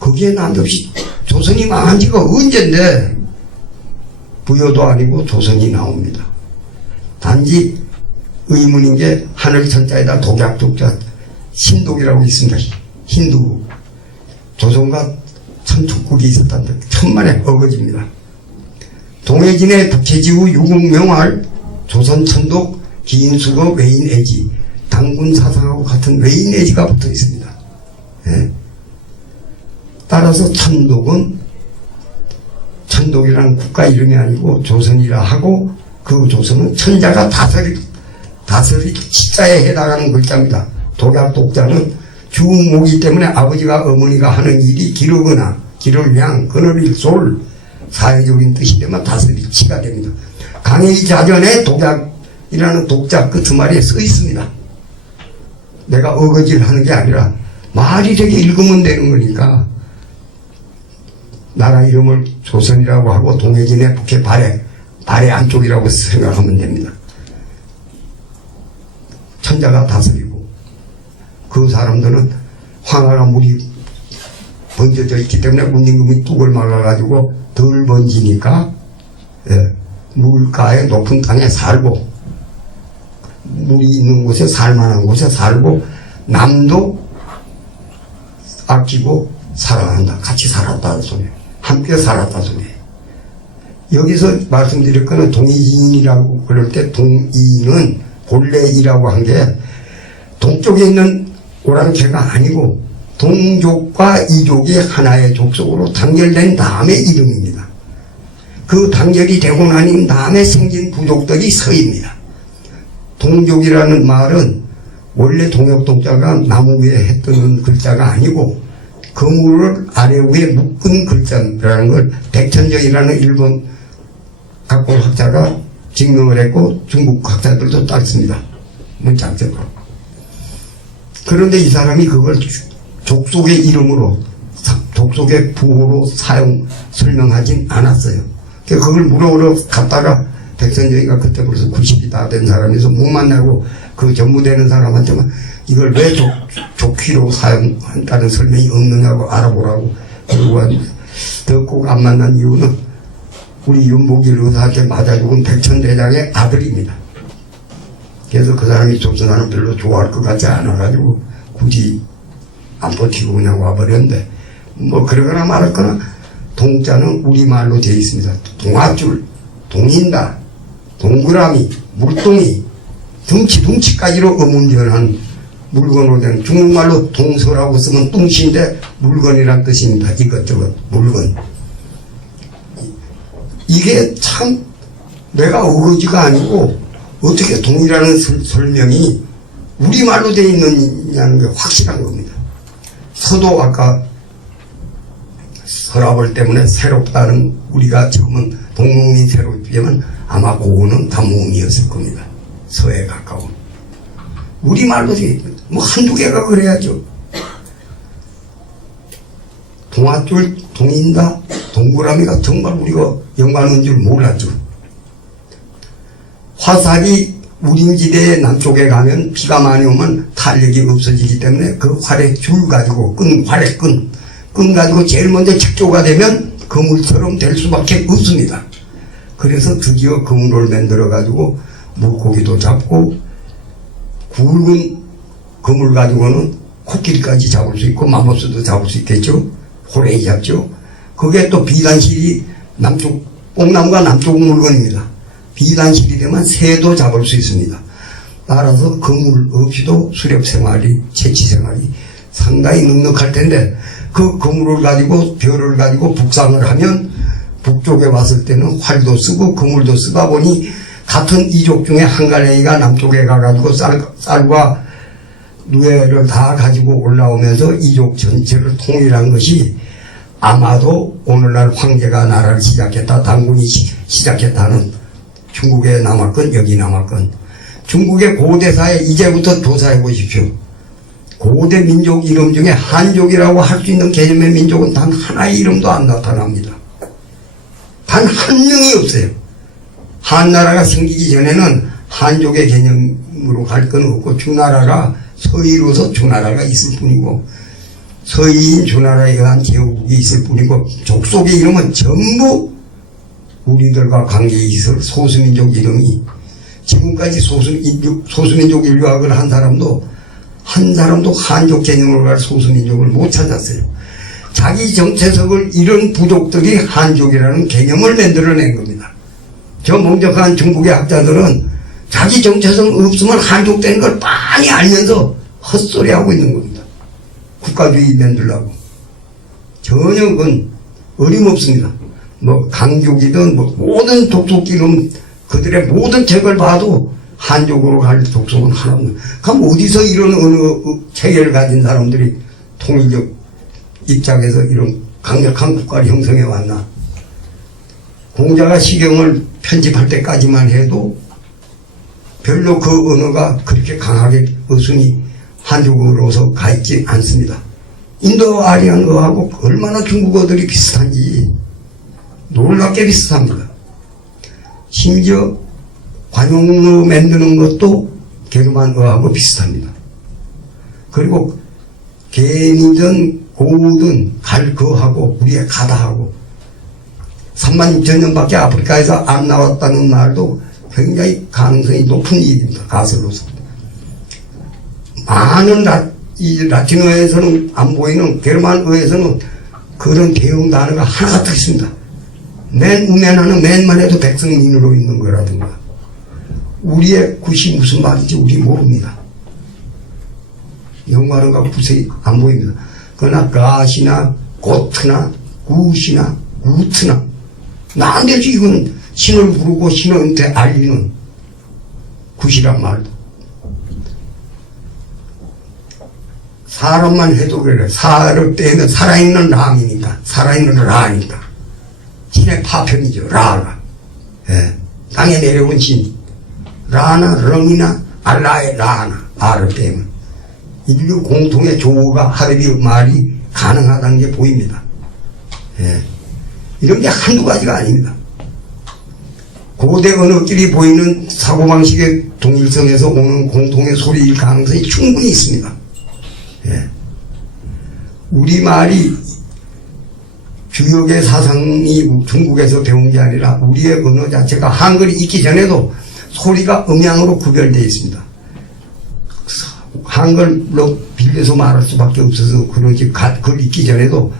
거기에 난데없이 조선이 망한 지가 언젠데 부여도 아니고 조선이 나옵니다. 단지 의문인 게 하늘 천자에다 독약독자 신독이라고 있습니다. 힌두 조선과 천축국이 있었다는데 천만의 어거지입니다. 동해진의 북해지후 유국명할 조선 천독 기인수거 외인애지 당군 사상하고 같은 외인애지가 붙어 있습니다. 예. 따라서 천독이라는 국가 이름이 아니고 조선이라 하고 그 조선은 천자가 다스릴 치자에 해당하는 글자입니다. 독약독자는 주목이기 때문에 아버지가 어머니가 하는 일이 기르거나 기를 위한 그늘일 솔 사회적인 뜻이 되면 다스릴 치가 됩니다. 강의자전에 독약이라는 독자 끝말에 써 있습니다. 내가 어거지를 하는 게 아니라 말이 되게 읽으면 되는 거니까 나라 이름을 조선이라고 하고 동해진의 북해 발해 안쪽이라고 생각하면 됩니다. 천자가 다스리고 그 사람들은 황하가 물이 번져져 있기 때문에 운임금이 뚝을 막아가지고 덜 번지니까 물가의 높은 땅에 살고 물이 있는 곳에 살만한 곳에 살고 남도 아끼고 살아간다. 같이 살았다는 소리예요. 함께 살았다는 소리예요. 여기서 말씀드릴 거는 동이인이라고 그럴 때 동이는 본래이라고 한 게 동쪽에 있는 오랑캐가 아니고 동족과 이족이 하나의 족속으로 단결된 다음의 이름입니다. 그 단결이 되고 나닌 다음에 생긴 부족들이 서입니다. 동족이라는 말은 원래 동역동자가 나무 위에 했던 글자가 아니고 그물을 아래 위에 묶은 글자라는 걸 백천정이라는 일본 각본 학자가 증명을 했고 중국 학자들도 따르습니다. 문장적으로. 그런데 이 사람이 그걸 족속의 이름으로 족속의 부호로 설명하진 않았어요. 그걸 물어보러 갔다가 백선정이가 그때 벌써 90이 다 된 사람에서 못 만나고 그 전무되는 사람한테만 이걸 왜 족휘로 사용한다는 설명이 없느냐고 알아보라고 그러고 더 꼭 안 만난 이유는 우리 윤복일 의사한테 맞아 죽은 백천대장의 아들입니다. 그래서 그 사람이 조선하는 별로 좋아할 것 같지 않아가지고 굳이 안 버티고 그냥 와버렸는데 뭐 그러거나 말았거나 동자는 우리말로 되어 있습니다. 동아줄, 동인다, 동그라미, 물동이, 둥치까지로 어문전한 물건으로 된 중국말로 동서라고 쓰면 뚱신데 물건이란 뜻입니다. 이것저것 물건. 이게 참 내가 어거지가 아니고 어떻게 동이라는 설명이 우리말로 되어 있느냐는 게 확실한 겁니다. 서도 아까 서라벌 때문에 새롭다는 우리가 처음은 동문이 새롭다면 아마 그거는 다 모음이었을 겁니다. 서에 가까운. 우리말로 되어 있습니다. 뭐 한두 개가 그래야죠. 동아줄, 동인다, 동그라미가 정말 우리가 연관한 줄 몰랐죠. 화살이 우림지대의 남쪽에 가면 비가 많이 오면 탄력이 없어지기 때문에 그 활의 줄 가지고 활의 끈 가지고 제일 먼저 직조가 되면 그물처럼 될 수밖에 없습니다. 그래서 드디어 그물을 만들어 가지고 물고기도 잡고 굵은 그물 가지고는 코끼리까지 잡을 수 있고 마모스도 잡을 수 있겠죠. 호랭이 잡죠. 그게 또 비단실이 남쪽 뽕나무가 남쪽 물건입니다. 비단실이 되면 새도 잡을 수 있습니다. 따라서 그물 없이도 수렵 생활이 채취 생활이 상당히 넉넉할 텐데 그 그물을 가지고 별을 가지고 북상을 하면 북쪽에 왔을 때는 활도 쓰고 그물도 쓰다 보니 같은 이족 중에 한 갈래기가 남쪽에 가가지고 쌀과 누에를 다 가지고 올라오면서 이족 전체를 통일한 것이 아마도 오늘날 황제가 나라를 시작했다, 당군이 시작했다는 중국에 남았건 여기 남았건 중국의 고대사에 이제부터 조사해 보십시오. 고대 민족 이름 중에 한족이라고 할 수 있는 개념의 민족은 단 하나의 이름도 안 나타납니다. 단 한 명이 없어요. 한나라가 생기기 전에는 한족의 개념으로 갈 건 없고 주나라가 서의로서 주나라가 있을 뿐이고 서의인 주나라에 의한 제국이 있을 뿐이고 족속의 이름은 전부 우리들과 관계 있을 소수민족 이름이 지금까지 소수민족 인류학을 한 사람도 한족 개념으로 갈 소수민족을 못 찾았어요. 자기 정체성을 잃은 부족들이 한족이라는 개념을 만들어낸 겁니다. 저 멍석한 중국의 학자들은 자기 정체성 없으면 한족 되는 걸 빤히 알면서 헛소리하고 있는 겁니다. 국가주의 만들려고. 전혀 그건 어림없습니다. 뭐 강족이든 뭐 모든 독속 이름 그들의 모든 책을 봐도 한족으로 갈 독속은 하나 없는. 그럼 어디서 이런 어느 체계를 가진 사람들이 통일적 입장에서 이런 강력한 국가를 형성해 왔나? 공자가 시경을 편집할 때까지만 해도 별로 그 언어가 그렇게 강하게 어순이 한족으로서 가 있지 않습니다. 인도 아리안어하고 얼마나 중국어들이 비슷한지 놀랍게 비슷합니다. 심지어 관용어 만드는 것도 게르만어하고 비슷합니다. 그리고 개미든 고우든 갈거하고 우리의 가다하고 36,000년밖에 아프리카에서 안 나왔다는 말도 굉장히 가능성이 높은 일입니다. 가설로서. 많은 라틴어에서는 안 보이는 게르만어에서는 그런 대형 단어가 하나가 더 있습니다. 우면하는 맨만 해도 백성민으로 있는 거라든가. 우리의 굿이 무슨 말인지 우리 모릅니다. 영어하는가 굿이 안 보입니다. 그러나 가시나 고트나 굿이나 우트나 나한테지 이건 신을 부르고 신한테 알리는 굿이란 말도. 사람만 해도 그래. 사를 빼면 살아있는 람이니까. 살아있는 라니까. 신의 파편이죠. 라가. 예. 땅에 내려온 신. 라나 렁이나 알라의 라나. 아를 빼면. 인류 공통의 조어가 하르비 말이 가능하다는 게 보입니다. 예. 이런 게 한두 가지가 아닙니다. 고대 언어끼리 보이는 사고방식의 동일성에서 오는 공통의 소리일 가능성이 충분히 있습니다. 예. 우리말이 주역의 사상이 중국에서 배운 게 아니라 우리의 언어 자체가 한글이 있기 전에도 소리가 음양으로 구별되어 있습니다. 한글로 빌려서 말할 수밖에 없어서 그런지 그걸 읽기 전에도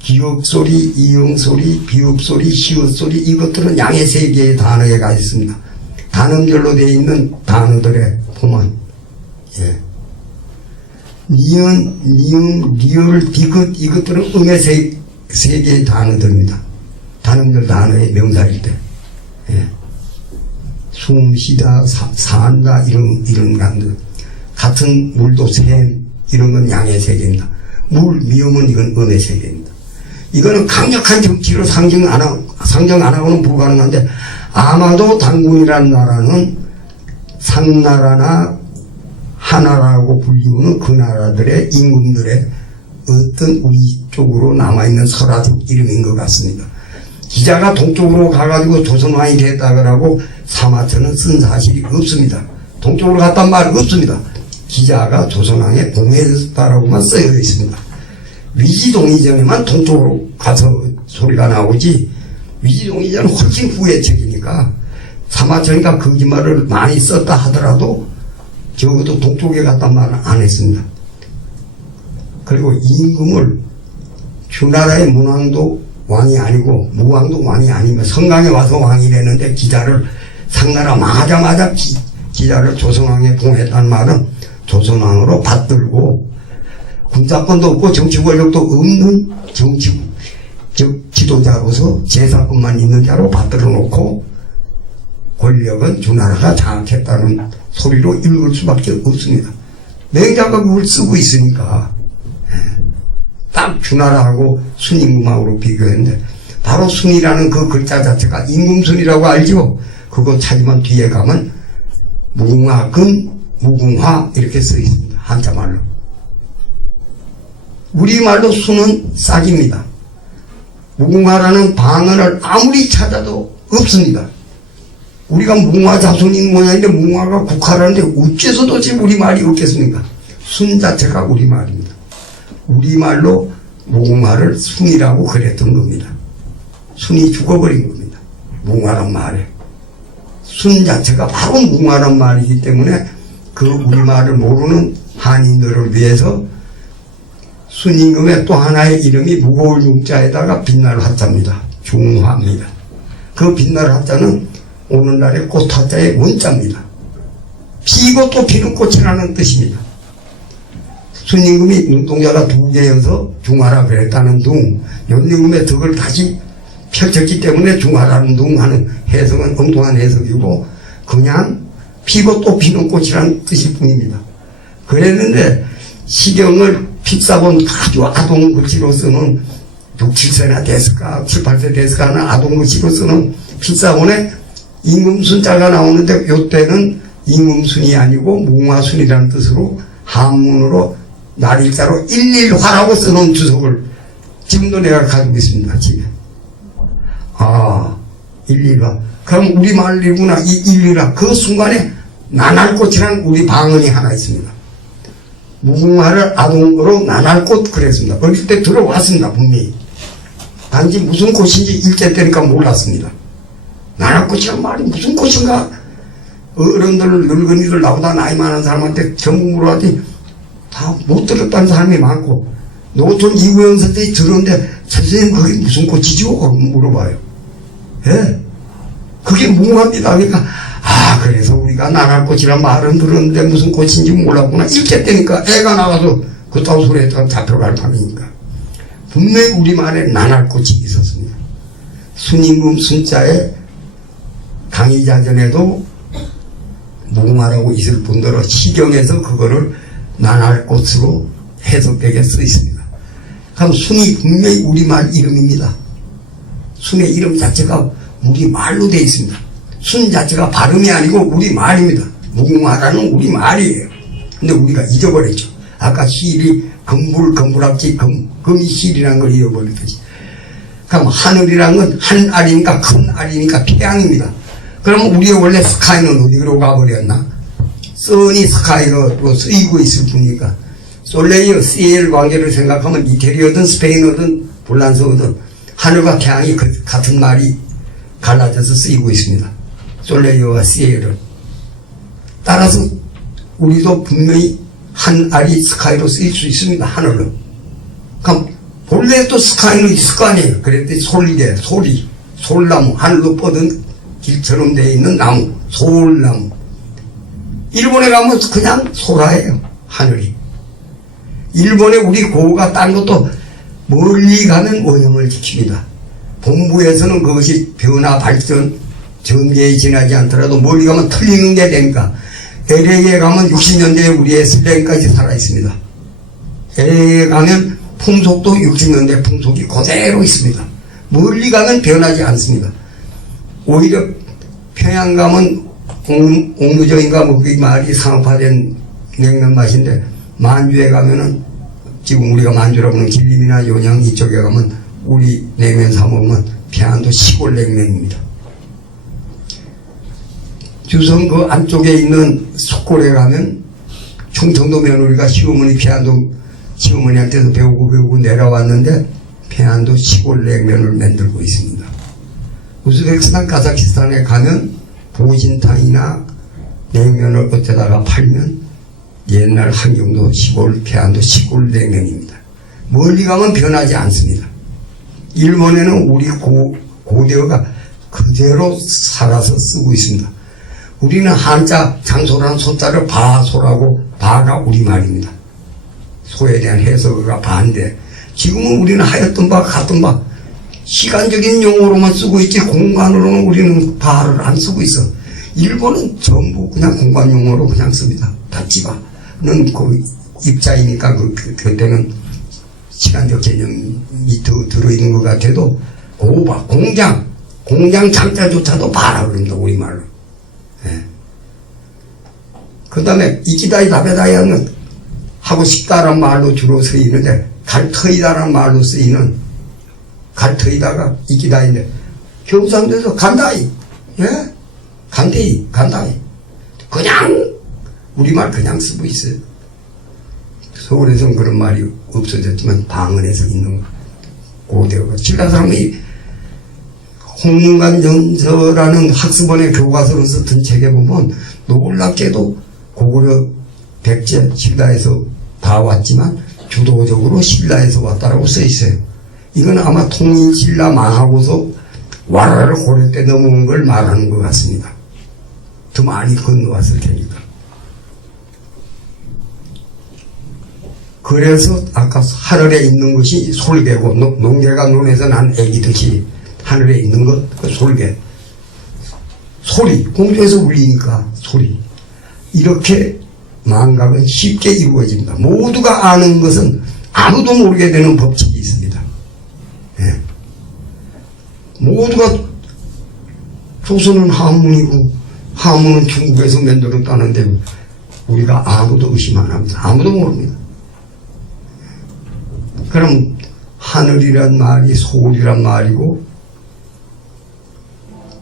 기역소리, 이응소리, 비읍소리, 시읍소리 이것들은 양의 세 개의 단어에 가 있습니다. 단음절로 되어 있는 단어들의 포만. 예. 니은, 니은, 리을, 디귿 이것들은 음의 세 개의 단어들입니다. 단음들 단어의 명사일 때. 예. 숨쉬다, 산다 이런 단들. 같은 물도 샘 이런 건 양의 세계입니다. 물, 미음은 이건 음의 세계입니다. 이거는 강력한 정치로 상정 안 하고는 불가능한데 아마도 단군이라는 나라는 상나라나 하나라고 불리우는 그 나라들의 임금들의 어떤 우리 쪽으로 남아있는 설화적 이름인 것 같습니다. 기자가 동쪽으로 가가지고 조선왕이 됐다고 사마천은 쓴 사실이 없습니다. 동쪽으로 갔단 말은 없습니다. 기자가 조선왕에 봉해졌다라고만 쓰여 있습니다. 위지동의전에만 동쪽으로 가서 소리가 나오지 위지동의전은 훨씬 후의 책이니까 사마천이가 거짓말을 많이 썼다 하더라도 적어도 동쪽에 갔단 말은 안 했습니다. 그리고 임금을 주나라의 문왕도 왕이 아니고 무왕도 왕이 아니면 성강에 와서 왕이 되는데 기자를 상나라 망하자마자 기자를 조선왕에 봉했다는 말은 조선왕으로 받들고 군사권도 없고 정치 권력도 없는 지도자로서 제사권만 있는 자로 받들어 놓고 권력은 주나라가 장악했다는 소리로 읽을 수밖에 없습니다. 맹자가 그걸 쓰고 있으니까 딱 주나라하고 순임금하고 비교했는데 바로 순이라는 그 글자 자체가 임금순이라고 알죠? 그거 찾으면 뒤에 가면 무궁화금, 무궁화 이렇게 써 있습니다. 한자말로. 우리말로 순은 싹입니다. 무궁화라는 방언을 아무리 찾아도 없습니다. 우리가 무궁화 자손인 모양인데 무궁화가 국화라는데 어째서도 지금 우리말이 없겠습니까? 순 자체가 우리말입니다. 우리말로 무궁화를 순이라고 그랬던 겁니다. 순이 죽어버린 겁니다. 무궁화란 말에. 순 자체가 바로 무궁화란 말이기 때문에 그 우리말을 모르는 한인들을 위해서 순임금의 또 하나의 이름이 무거울 육자에다가 빛날 화자입니다. 중화입니다. 그 빛날 화자는 오늘날의 꽃 화자의 원자입니다. 피고 또 피는 꽃이라는 뜻입니다. 순임금이 눈동자가 두 개여서 중화라 그랬다는 둥, 연임금의 덕을 다시 펼쳤기 때문에 중화라는 둥 하는 해석은 엉뚱한 해석이고 그냥 피고 또 피는 꽃이라는 뜻일 뿐입니다. 그랬는데 시경을 픽사본 아주 아동글씨로 쓰는 6, 7세나 됐을까 7, 8세 됐을까 하는 아동글씨로 쓰는 필사본에 임금순자가 나오는데 이때는 임금순이 아니고 무궁화순이라는 뜻으로 한문으로 날일자로 11화라고 써놓은 주석을 지금도 내가 가지고 있습니다. 집에. 아 11화 그럼 우리말이구나 이 11화 그 순간에 나날꽃이라는 우리 방언이 하나 있습니다. 무궁화를 아동으로 나날꽃 그랬습니다. 어릴 때 들어왔습니다. 분명히. 단지 무슨 꽃인지 일제 때니까 몰랐습니다. 나날꽃이란 말이 무슨 꽃인가? 어른들 늙은이들 나보다 나이 많은 사람한테 전부 물어봤더니 다 못 들었다는 사람이 많고 노천 이구영 선생이 들었는데 선생님 그게 무슨 꽃이죠? 물어봐요. 예? 그게 무궁화입니다. 그러니까 아 그래서 우리가 나날꽃이란 말은 들었는데 무슨 꽃인지 몰랐구나. 일제 때니까 애가 나가서 그따위 소리 했다가 잡혀갈 판이니까. 분명히 우리말에 나날꽃이 있었습니다. 순임금 순자에 강의자전에도 무궁화라고 있을 뿐더러 시경에서 그거를 나날꽃으로 해석되게 써 있습니다. 그럼 순이 분명히 우리말 이름입니다. 순의 이름 자체가 우리말로 되어 있습니다. 순 자체가 발음이 아니고 우리말입니다. 무궁화라는 우리말이에요. 근데 우리가 잊어버렸죠. 아까 실이 금불합지 금이 실이라는 걸 잃어버렸듯이. 그럼 하늘이란 건 한 알이니까 큰 알이니까 태양입니다. 그럼 우리의 원래 스카이는 어디로 가버렸나? 써니 스카이로 쓰이고 있을 뿐이니까 솔레이어 CL 관계를 생각하면 이태리어든 스페인어든 불란서어든 하늘과 태양이 같은 말이 갈라져서 쓰이고 있습니다. 솔레이어와 CL은. 따라서 우리도 분명히 한 알이 스카이로 쓰일 수 있습니다. 하늘로. 그럼 본래 또 스카이는 있을 거 아니에요. 그랬더니 솔리래, 소리, 솔나무, 하늘로 뻗은 길처럼 되어 있는 나무, 솔나무. 일본에 가면 그냥 소라예요. 하늘이. 일본의 우리 고우가 딴 것도 멀리 가면 원형을 지킵니다. 본부에서는 그것이 변화 발전 전개에 지나지 않더라도 멀리 가면 틀리는 게 되니까 LA에 가면 60년대에 우리의 슬랭까지 살아있습니다. LA에 가면 풍속도 60년대 풍속이 그대로 있습니다. 멀리 가면 변하지 않습니다. 오히려 평양 가면 옥류정인가 뭐 그 말이 상업화된 냉면 맛인데 만주에 가면은 지금 우리가 만주라고 하는 길림이나 연양 이쪽에 가면 우리 냉면 사 먹으면 평안도 시골 냉면입니다. 주성 그 안쪽에 있는 속골에 가면 충청도 며느리가 시어머니 평안도 시어머니한테서 배우고 내려왔는데 평안도 시골 냉면을 만들고 있습니다. 우즈베키스탄, 카자흐스탄에 가면 보신탕이나 냉면을 어쩌다가 팔면 옛날 한경도 시골, 평안도 시골 냉면입니다. 멀리 가면 변하지 않습니다. 일본에는 우리 고대어가 그대로 살아서 쓰고 있습니다. 우리는 한자, 장소라는 소자를 바소라고, 바가 우리말입니다. 소에 대한 해석어가 바인데 지금은 우리는 하였던 바 같은 바 시간적인 용어로만 쓰고 있지 공간으로는 우리는 바를 안 쓰고 있어. 일본은 전부 그냥 공간 용어로 그냥 씁니다. 다치바는 그 입자이니까 그때는 시간적 개념이 더 들어있는 것 같아도 고바, 공장 장자조차도 바라 그럽니다. 우리말로. 예. 그 다음에 이기다이 다베다이 하는 하고 싶다란 말로 주로 쓰이는데 갈터이다란 말로 쓰이는 갈터이다가 이기다인데 경상도에서 간다이, 예? 간다이 그냥 우리말 그냥 쓰고 있어요. 서울에서는 그런 말이 없어졌지만 방언에서 있는 고대어가 칠라 사람이 홍문관 전서라는 학습원의 교과서로 썼던 책에 보면 놀랍게도 고구려 백제 신라에서 봐왔지만 주도적으로 신라에서 왔다라고 써 있어요. 이건 아마 통일 신라 망하고서 와라를 고려 때 넘어온 걸 말하는 것 같습니다. 더 많이 건너왔을 테니까. 그래서 아까 하늘에 있는 것이 솔개고 농개가 눈에서 난 애기듯이 하늘에 있는 것 그 솔개. 소리, 공중에서 울리니까 소리. 이렇게 망각은 쉽게 이루어집니다. 모두가 아는 것은 아무도 모르게 되는 법칙이 있습니다. 예. 모두가 조선은 한문이고 한문은 중국에서 만들었다는데 우리가 아무도 의심 안 합니다. 아무도 모릅니다. 그럼 하늘이란 말이 소울이란 말이고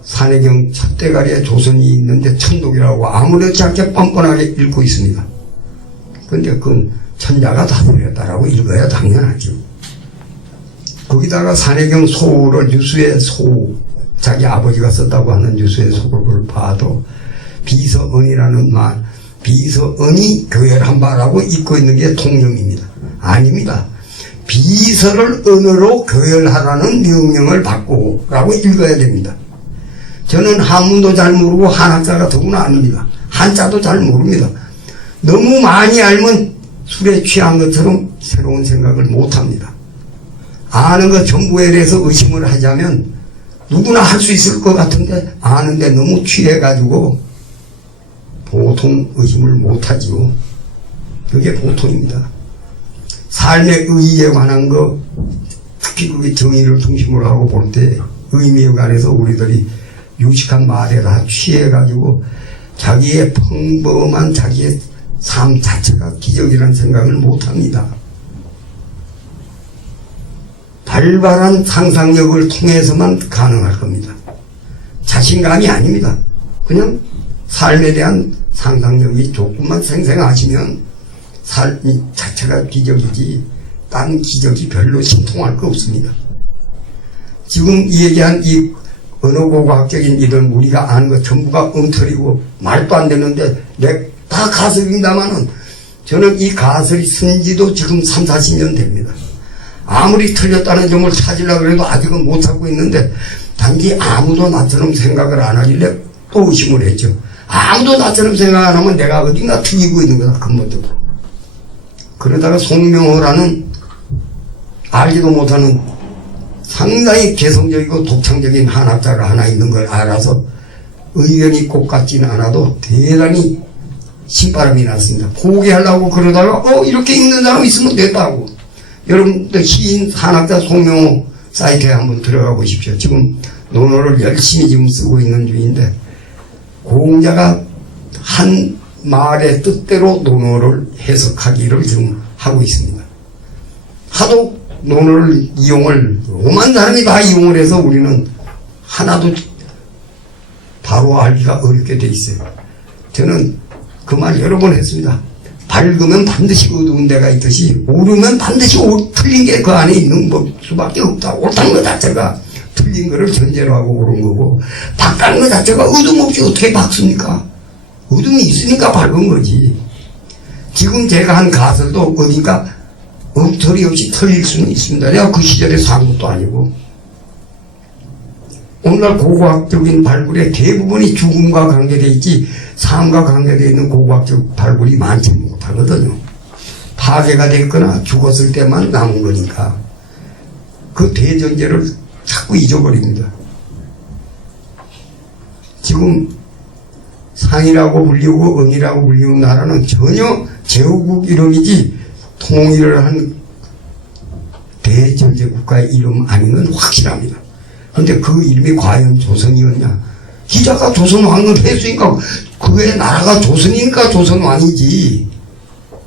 산해경 첫대가리에 조선이 있는데 천독이라고 아무렇지 않게 뻔뻔하게 읽고 있습니다. 그런데 그건 천자가 다 보냈다라고 읽어야 당연하죠. 거기다가 산해경 소울을 유수의 소, 자기 아버지가 썼다고 하는 유수의 소울을 봐도 비서언이라는 말, 비서언이 교열한 바라고 읽고 있는 게 통념입니다. 아닙니다. 비서를 언어로 교열하라는 명령을 받고 라고 읽어야 됩니다. 저는 한문도 잘 모르고 한학자가 더구나 아닙니다. 한자도 잘 모릅니다. 너무 많이 알면 술에 취한 것처럼 새로운 생각을 못합니다. 아는 것 전부에 대해서 의심을 하자면 누구나 할 수 있을 것 같은데 아는데 너무 취해가지고 보통 의심을 못하지요. 그게 보통입니다. 삶의 의의에 관한 거, 특히 그게 정의를 중심으로 하고 볼 때 의미에 관해서 우리들이 유식한 말에 다 취해가지고 자기의 평범한 자기의 삶 자체가 기적이라는 생각을 못합니다. 발발한 상상력을 통해서만 가능할 겁니다. 자신감이 아닙니다. 그냥 삶에 대한 상상력이 조금만 생생하시면 삶이 자체가 기적이지 딴 기적이 별로 신통할 거 없습니다. 지금 이 얘기한 이 언어고과학적인 이런 우리가 아는 것 전부가 엉터리고 말도 안 되는데 다 가설입니다만은 저는 이 가설이 쓴 지도 지금 3, 40년 됩니다. 아무리 틀렸다는 점을 찾으려고 해도 아직은 못 찾고 있는데 단지 아무도 나처럼 생각을 안 하길래 또 의심을 했죠. 아무도 나처럼 생각 안 하면 내가 어딘가 틀리고 있는 거다 근본적으로. 그러다가 송명호라는 알지도 못하는 상당히 개성적이고 독창적인 한학자가 하나 있는 걸 알아서 의견이 꼭 같지는 않아도 대단히 신바람이 났습니다. 포기하려고 그러다가 이렇게 읽는 사람 있으면 됐다고. 여러분들 시인 한학자 송명호 사이트에 한번 들어가 보십시오. 지금 논어를 열심히 지금 쓰고 있는 중인데 공자가 한 말의 뜻대로 논어를 해석하기를 지금 하고 있습니다. 하도 논어를 이용을 오만 사람이 다 이용을 해서 우리는 하나도 바로 알기가 어렵게 돼 있어요. 저는 그 말 여러 번 했습니다. 밝으면 반드시 어두운 데가 있듯이 옳으면 반드시 틀린 게 그 안에 있는 수밖에 없다. 옳다는 것 자체가 틀린 거를 전제로 하고 옳은 거고 밝다는 것 자체가 어둠 없이 어떻게 밝습니까? 어둠이 있으니까 밝은 거지. 지금 제가 한 가설도 어딘가 엉터리 없이 틀릴 수는 있습니다. 내가 그 시절에 산 것도 아니고. 오늘날 고고학적인 발굴의 대부분이 죽음과 관계되어 있지 삶과 관계되어 있는 고고학적 발굴이 많지 못하거든요. 파괴가 됐거나 죽었을 때만 남은 거니까 그 대전제를 자꾸 잊어버립니다. 지금 상이라고 불리고 응이라고 불리는 나라는 전혀 제후국 이름이지 통일을 한 대전제 국가의 이름 아닌 건 확실합니다. 그런데 그 이름이 과연 조선이었냐? 기자가 조선왕을 했으니까 그의 나라가 조선이니까 조선왕이지.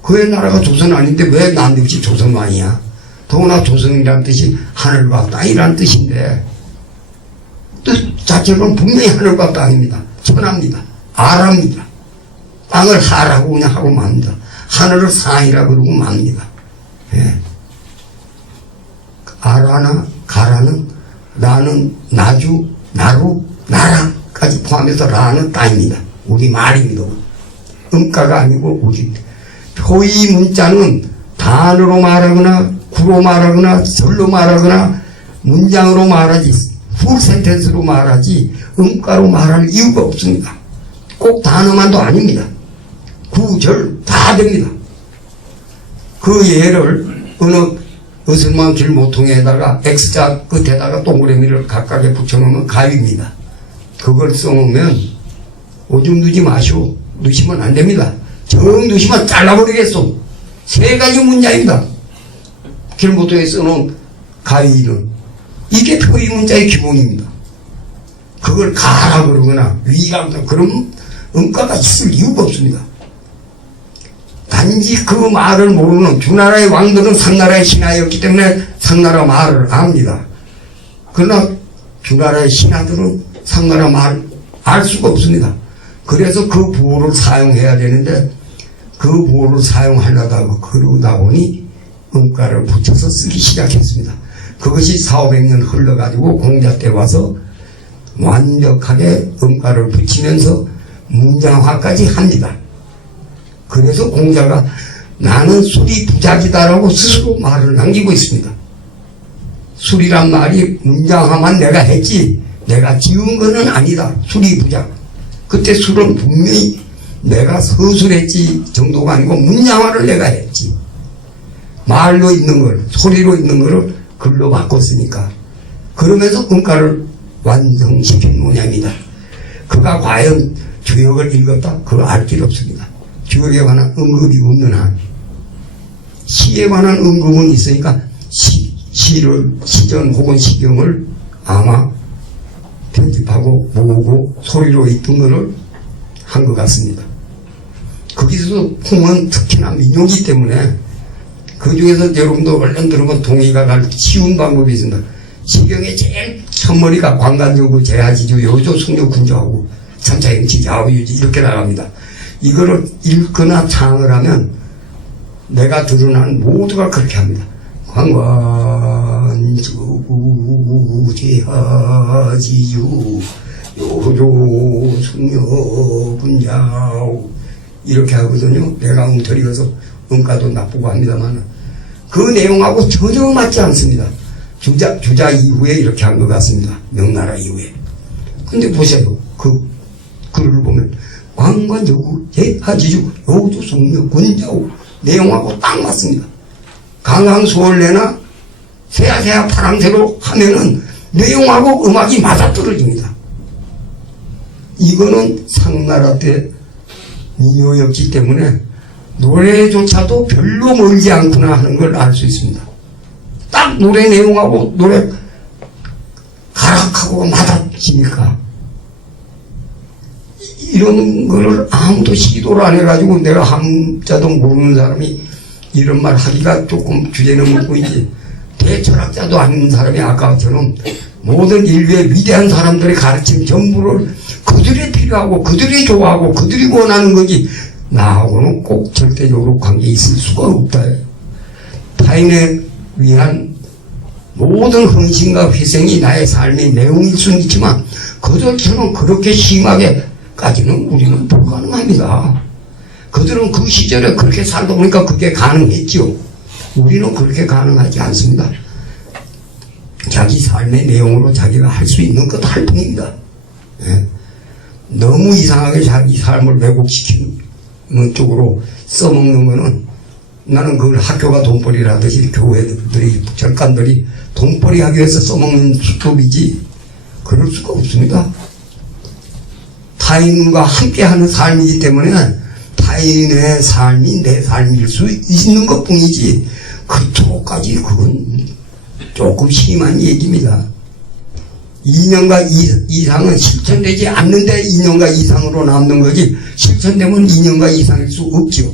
그의 나라가 조선 아닌데 왜 난데없이 조선왕이야? 더구나 조선이라는 뜻이 하늘과 땅이라는 뜻인데 뜻 자체는 분명히 하늘과 땅입니다. 천합니다. 아랍니다. 땅을 하라고 그냥 하고 맙니다. 하늘을 상이라 그러고 맙니다. 예. 아라나 가라는 나는 나주, 나루, 나라까지 포함해서 라는 땅입니다. 우리 말입니다. 음가가 아니고 우리 표의 문자는 단어로 말하거나 구로 말하거나 절로 말하거나 문장으로 말하지 풀 센텐스로 말하지 음가로 말할 이유가 없습니다. 꼭 단어만도 아닙니다. 구절 다 됩니다. 그 예를 어느 어슬만 길 모퉁이에다가 X자 끝에다가 동그라미를 각각에 붙여놓으면 가위입니다. 그걸 써놓으면 오줌 누지 마시오. 누시면 안 됩니다. 정 누시면 잘라버리겠소. 세 가지 문자입니다. 길 모퉁이에 써놓은 가위는 이게 표의 문자의 기본입니다. 그걸 가라 그러거나 위라 그러면 음가가 있을 이유가 없습니다. 단지 그 말을 모르는 주나라의 왕들은 상나라의 신하였기 때문에 상나라 말을 압니다. 그러나 주나라의 신하들은 상나라 말을 알 수가 없습니다. 그래서 그 부호를 사용해야 되는데 그 부호를 사용하려다가 그러다 보니 음가를 붙여서 쓰기 시작했습니다. 그것이 400~500년 흘러가지고 공자 때 와서 완벽하게 음가를 붙이면서 문장화까지 합니다. 그래서 공자가 나는 술이 부작이다라고 스스로 말을 남기고 있습니다. 술이란 말이 문장화만 내가 했지 내가 지은 거는 아니다. 술이 부작. 그때 술은 분명히 내가 서술했지 정도가 아니고 문장화를 내가 했지. 말로 있는 걸 소리로 있는 거를 글로 바꿨으니까 그러면서 음가를 완성시킨 모양입니다. 그가 과연 주역을 읽었다? 그걸 알 필요 없습니다. 주역에 관한 언급이 없는 한 시에 관한 언급은 있으니까 시를 시전 혹은 시경을 아마 편집하고 모으고 소리로 읽던 것을 한 것 같습니다. 거기서 풍은 특히나 민요기 때문에 그 중에서 여러분도 얼른 들으면 동의가 갈 쉬운 방법이 있습니다. 시경의 제일 첫머리가 관관요구 제하지주 요조 승려 군조하고 참차임치 야우유지 이렇게 나갑니다. 이거를 읽거나 창을 하면 내가 들은 한 모두가 그렇게 합니다. 관관요구 제하지주 요조 승려 군야우 이렇게 하거든요. 내가 엉터리여서 음가도 나쁘고 합니다만 그 내용하고 전혀 맞지 않습니다. 주자 이후에 이렇게 한 것 같습니다. 명나라 이후에. 근데 보세요. 그 글을 보면 관관요구 제하지주 요조 승려 군야우 내용하고 딱 맞습니다. 강강수월래나 새야새야 파랑새로 하면은 내용하고 음악이 맞아떨어집니다. 이거는 상나라 때 민요였기 때문에 노래조차도 별로 멀지 않구나 하는 걸 알 수 있습니다. 딱 노래 내용하고 노래 가락하고 맞아지니까 이런 거를 아무도 시도를 안 해가지고 내가 한자도 모르는 사람이 이런 말 하기가 조금 주제는 묻고 있지, 대철학자도 아닌 사람이 아까처럼 모든 인류의 위대한 사람들의 가르침 전부를 그들이 필요하고 그들이 좋아하고 그들이 원하는 거지 나하고는 꼭 절대적으로 관계 있을 수가 없다. 타인에 위한 모든 헌신과 희생이 나의 삶의 내용일 수는 있지만 그들처럼 그렇게 심하게까지는 우리는 불가능합니다. 그들은 그 시절에 그렇게 살다 보니까 그게 가능했죠. 우리는 그렇게 가능하지 않습니다. 자기 삶의 내용으로 자기가 할 수 있는 것 할 뿐입니다. 예. 너무 이상하게 자기 삶을 왜곡시키는 쪽으로 써먹는 거는, 나는 그걸 학교가 돈벌이를 하듯이 교회들이, 절간들이 돈벌이 하기 위해서 써먹는 수법이지 그럴 수가 없습니다. 타인과 함께하는 삶이기 때문에 타인의 삶이 내 삶일 수 있는 것 뿐이지 그토록까지 그건 조금 심한 얘기입니다. 2년과 이상은 실천되지 않는데 2년과 이상으로 남는 거지 실천되면 2년과 이상일 수 없죠.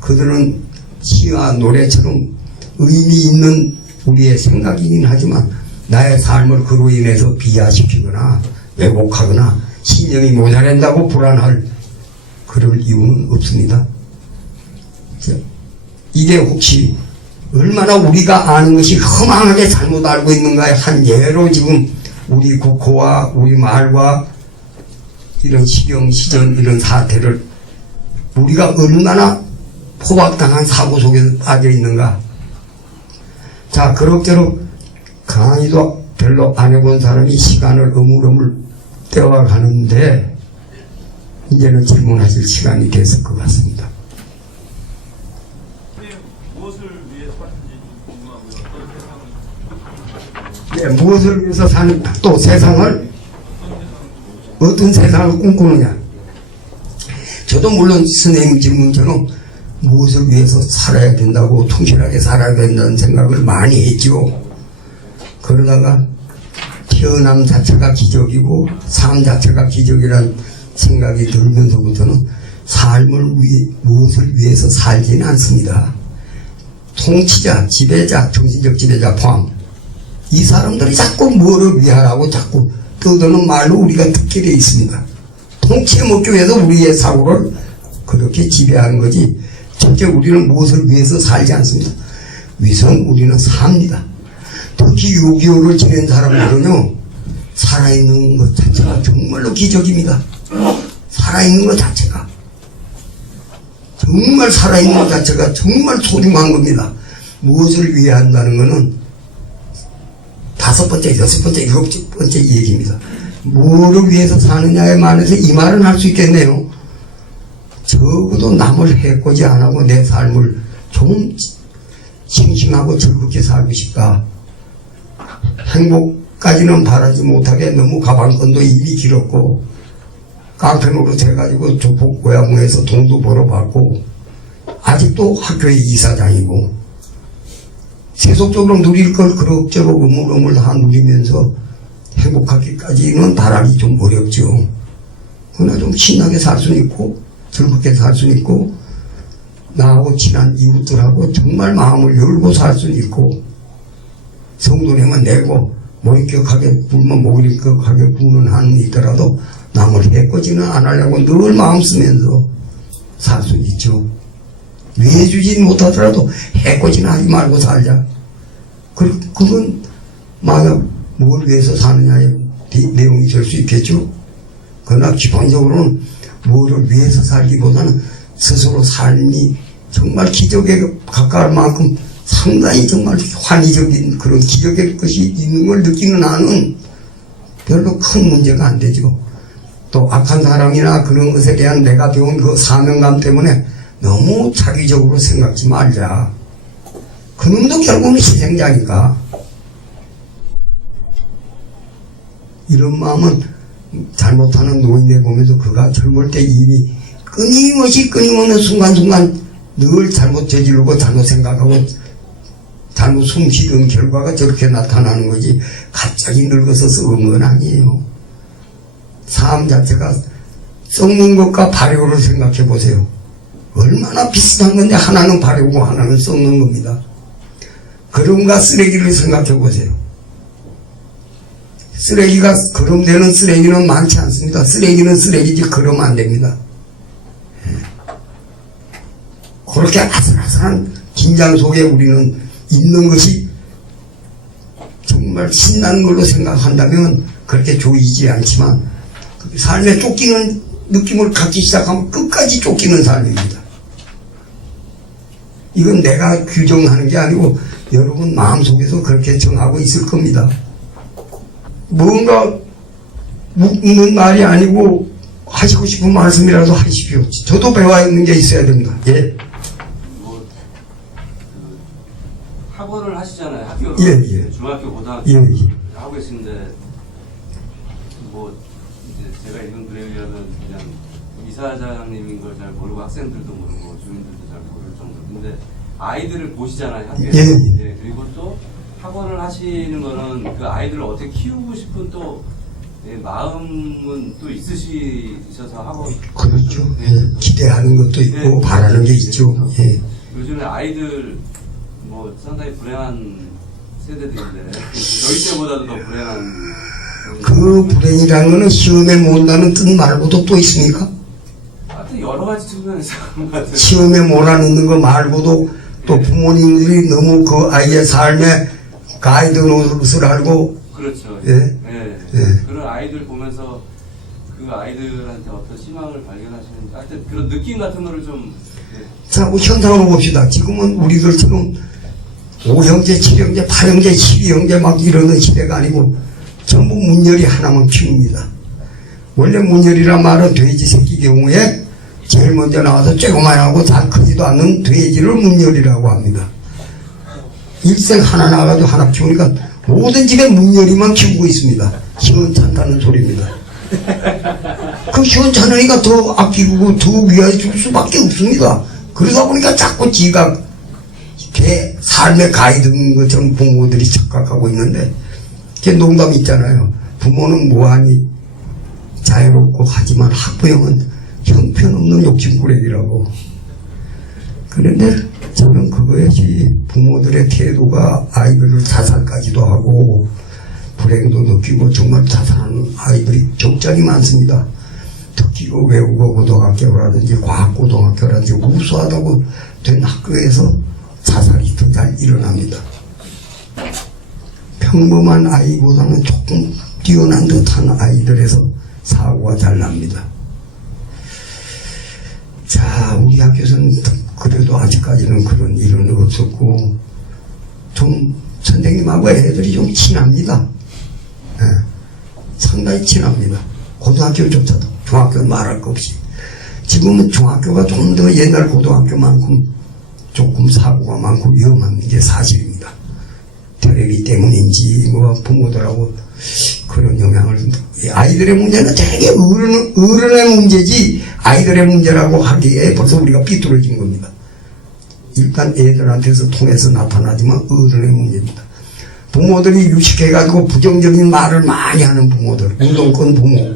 그들은 시와 노래처럼 의미 있는 우리의 생각이긴 하지만 나의 삶을 그로 인해서 비하시키거나 왜곡하거나 신념이 모자란다고 불안할 그럴 이유는 없습니다. 이게 혹시 얼마나 우리가 아는 것이 허망하게 잘못 알고 있는가의 한 예로 지금 우리 국호와 우리 말과 이런 시경, 시전 이런 사태를 우리가 얼마나 포박당한 사고 속에 빠져 있는가. 자, 그럭저럭 강의도 별로 안 해본 사람이 시간을 어물어물 떼어가는데 이제는 질문하실 시간이 됐을 것 같습니다. 네, 무엇을 위해서 사는, 또 세상을, 어떤 세상을 꿈꾸느냐. 저도 물론 선생님 질문처럼 무엇을 위해서 살아야 된다고, 충실하게 살아야 된다는 생각을 많이 했죠. 그러다가 태어남 자체가 기적이고 삶 자체가 기적이라는 생각이 들면서부터는 삶을 무엇을 위해서 살지는 않습니다. 통치자, 지배자, 정신적 지배자 포함, 이 사람들이 자꾸 뭐를 위하라고 자꾸 떠드는 말로 우리가 듣게 되어 있습니다. 통치에 먹기 위해서 우리의 사고를 그렇게 지배하는 거지 실제 우리는 무엇을 위해서 살지 않습니다. 위선 우리는 삽니다. 특히 6.25를 지낸 사람들은요, 살아있는 것 자체가 정말로 기적입니다. 살아있는 것 자체가 정말 살아있는 것 자체가 정말 소중한 겁니다. 무엇을 위해 한다는 것은 5번째, 6번째, 7번째 얘기입니다. 뭐를 위해서 사느냐에 만해서 이 말은 할 수 있겠네요. 적어도 남을 해코지 안 하고 내 삶을 좀 싱싱하고 즐겁게 살고 싶다. 행복까지는 바라지 못하게 너무 가방끈도 입이 길었고 깡패 노릇 해가지고 조폭 고향에서 돈도 벌어받고 아직도 학교의 이사장이고 세속적으로 누릴 걸 그럭저럭 우물우물 다 누리면서 행복하기까지는 바라기 좀 어렵죠. 그러나 좀 신나게 살 수는 있고 즐겁게 살 수는 있고 나하고 친한 이웃들하고 정말 마음을 열고 살 수는 있고 성도내만 내고 머리격하게 굴면 머리격하게 구는 한은 있더라도 남을 해코지는 안 하려고 늘 마음 쓰면서 살 수 있죠. 내주진 못하더라도 해코지는 하지 말고 살자. 그건 만약 뭘 위해서 사느냐의 내용이 될 수 있겠죠. 그러나 기본적으로는 뭐를 위해서 살기보다는 스스로 삶이 정말 기적에 가까울 만큼 상당히 정말 환희적인 그런 기적의 것이 있는 걸 느끼는 한은 별로 큰 문제가 안 되죠. 또 악한 사람이나 그런 것에 대한 내가 배운 그 사명감 때문에 너무 자기적으로 생각지 말자. 그놈도 결국은 희생자니까. 이런 마음은 잘못하는 노인네 보면서 그가 젊을 때 이미 끊임없는 순간순간 늘 잘못 저지르고 잘못 생각하고 잘못 숨쉬던 결과가 저렇게 나타나는 거지 갑자기 늙어서 썩은 건 아니에요. 삶 자체가 썩는 것과 발효를 생각해 보세요. 얼마나 비슷한 건데 하나는 발효고 하나는 썩는 겁니다. 거름과 쓰레기를 생각해 보세요. 쓰레기가 거름되는 쓰레기는 많지 않습니다. 쓰레기는 쓰레기지 거름 안 됩니다. 그렇게 아슬아슬한 긴장 속에 우리는 있는 것이 정말 신나는 걸로 생각한다면 그렇게 조이지 않지만 삶에 쫓기는 느낌을 갖기 시작하면 끝까지 쫓기는 삶입니다. 이건 내가 규정하는 게 아니고 여러분 마음속에서 그렇게 정하고 있을 겁니다. 뭔가 묻는 말이 아니고 하시고 싶은 말씀이라도 하십시오. 저도 배워 있는 게 있어야 됩니다. 예. 학원을 하시잖아요. 학교를. 예. 중학교, 고등학교 예. 하고 계신데 뭐 이제 제가 읽은 글에 의하면 그냥 이사장님인 걸 잘 모르고 학생들도 모르고 주민들도 잘 모를 정도인데 아이들을 보시잖아요. 학교에서. 예. 그리고 또 학원을 하시는 거는 그 아이들을 어떻게 키우고 싶은 또 마음은 또 있으셔서 하고 그렇죠. 예. 기대하는 것도 있고 바라는 게 있죠. 예. 요즘에 아이들 뭐 상당히 불행한 세대들인데 저희 때보다도 더 불행한 그 불행이라는 거는 시험에 못 나는 뜻 말고도 또 있습니까? 하여튼 여러 가지 측면에서 그런 것 같아요. 시험에 몰아넣는 거 말고도 또 부모님들이 너무 그 아이의 삶에 가이드 노릇을 알고 그렇죠. 예. 그런 아이들 보면서 그 아이들한테 어떤 희망을 발견하시는 하여튼 그런 느낌 같은 거를 좀 자, 뭐 현상으로 봅시다. 지금은 우리들처럼 5형제, 7형제, 8형제, 12형제 막 이러는 시대가 아니고 전부 문열이 하나만 키웁니다. 원래 문열이란 말은 돼지 새끼 경우에 제일 먼저 나와서 쬐고만하고 잘 크지도 않는 돼지를 문열이라고 합니다. 일생 하나 나가지고 하나 키우니까 모든 집에 문열이만 키우고 있습니다. 시원찮다는 소리입니다. 그 시원찮으니까 더 아끼고 더 위하여 줄 수밖에 없습니다. 그러다 보니까 자꾸 지가 개 삶의 가이드인 것처럼 부모들이 착각하고 있는데 그게 농담이 있잖아요. 부모는 무한히 자유롭고 하지만 학부형은 형편없는 욕심꾸러기라고. 그런데 저는 그것이 부모들의 태도가 아이들을 자살까지도 하고 불행도 느끼고 정말 자살하는 아이들이 적잖이 많습니다. 특히 그 외국어 고등학교라든지 과학고등학교라든지 우수하다고 된 학교에서 자살이 더 잘 일어납니다. 평범한 아이보다는 조금 뛰어난 듯한 아이들에서 사고가 잘 납니다. 자, 우리 학교에서는 그래도 아직까지는 그런 일은 없었고 좀 선생님하고 애들이 좀 친합니다. 네, 상당히 친합니다. 고등학교조차도 중학교는 말할 것 없이. 지금은 중학교가 좀 더 옛날 고등학교만큼 조금 사고가 많고 위험한 게 사실입니다. 텔레비 때문인지 뭐 부모들하고 그런 영향을. 아이들의 문제는 되게 어른의 문제지 아이들의 문제라고 하기에 벌써 우리가 삐뚤어진 겁니다. 일단 애들한테서 통해서 나타나지만 어른의 문제입니다. 부모들이 유식해가지고 부정적인 말을 많이 하는 부모들, 운동권 부모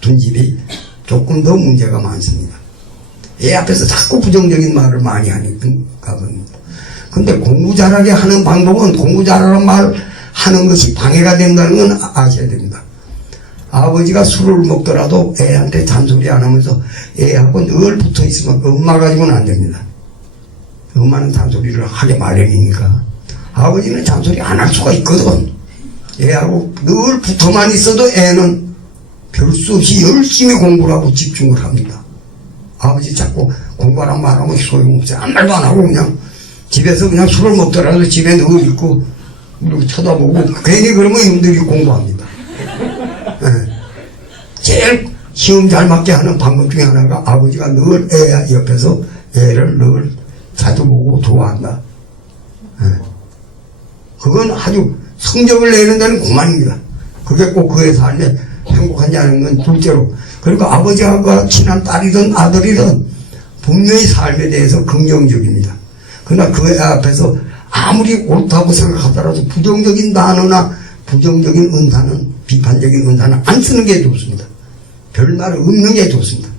둔집이 조금 더 문제가 많습니다. 애 앞에서 자꾸 부정적인 말을 많이 하니까 겁니다. 근데 공부 잘하게 하는 방법은 공부 잘하는 말 하는 것이 방해가 된다는 건 아셔야 됩니다. 아버지가 술을 먹더라도 애한테 잔소리 안 하면서 애하고 늘 붙어 있으면 엄마 가지고는 안 됩니다. 엄마는 잔소리를 하게 마련이니까. 아버지는 잔소리 안 할 수가 있거든. 애하고 늘 붙어만 있어도 애는 별 수 없이 열심히 공부를 하고 집중을 합니다. 아버지 자꾸 공부하라고 말하면 소용없어요. 아무 말도 안 하고 그냥 집에서 그냥 술을 먹더라도 집에 누워 있고 그리고 쳐다보고 괜히 그러면 형들이 공부합니다. 네. 제일 시험 잘 맞게 하는 방법 중에 하나가 아버지가 늘 애 옆에서 애를 늘 자주 보고 좋아한다. 예. 그건 아주 성적을 내는 데는 그만입니다. 그게 꼭 그의 삶에 행복하지 않은 건 둘째로. 그러니까 아버지와 친한 딸이든 아들이든 분명히 삶에 대해서 긍정적입니다. 그러나 그 애 앞에서 아무리 옳다고 생각하더라도 부정적인 단어나 부정적인 은사는, 비판적인 은사는 안 쓰는 게 좋습니다. 별말 없는 게 좋습니다.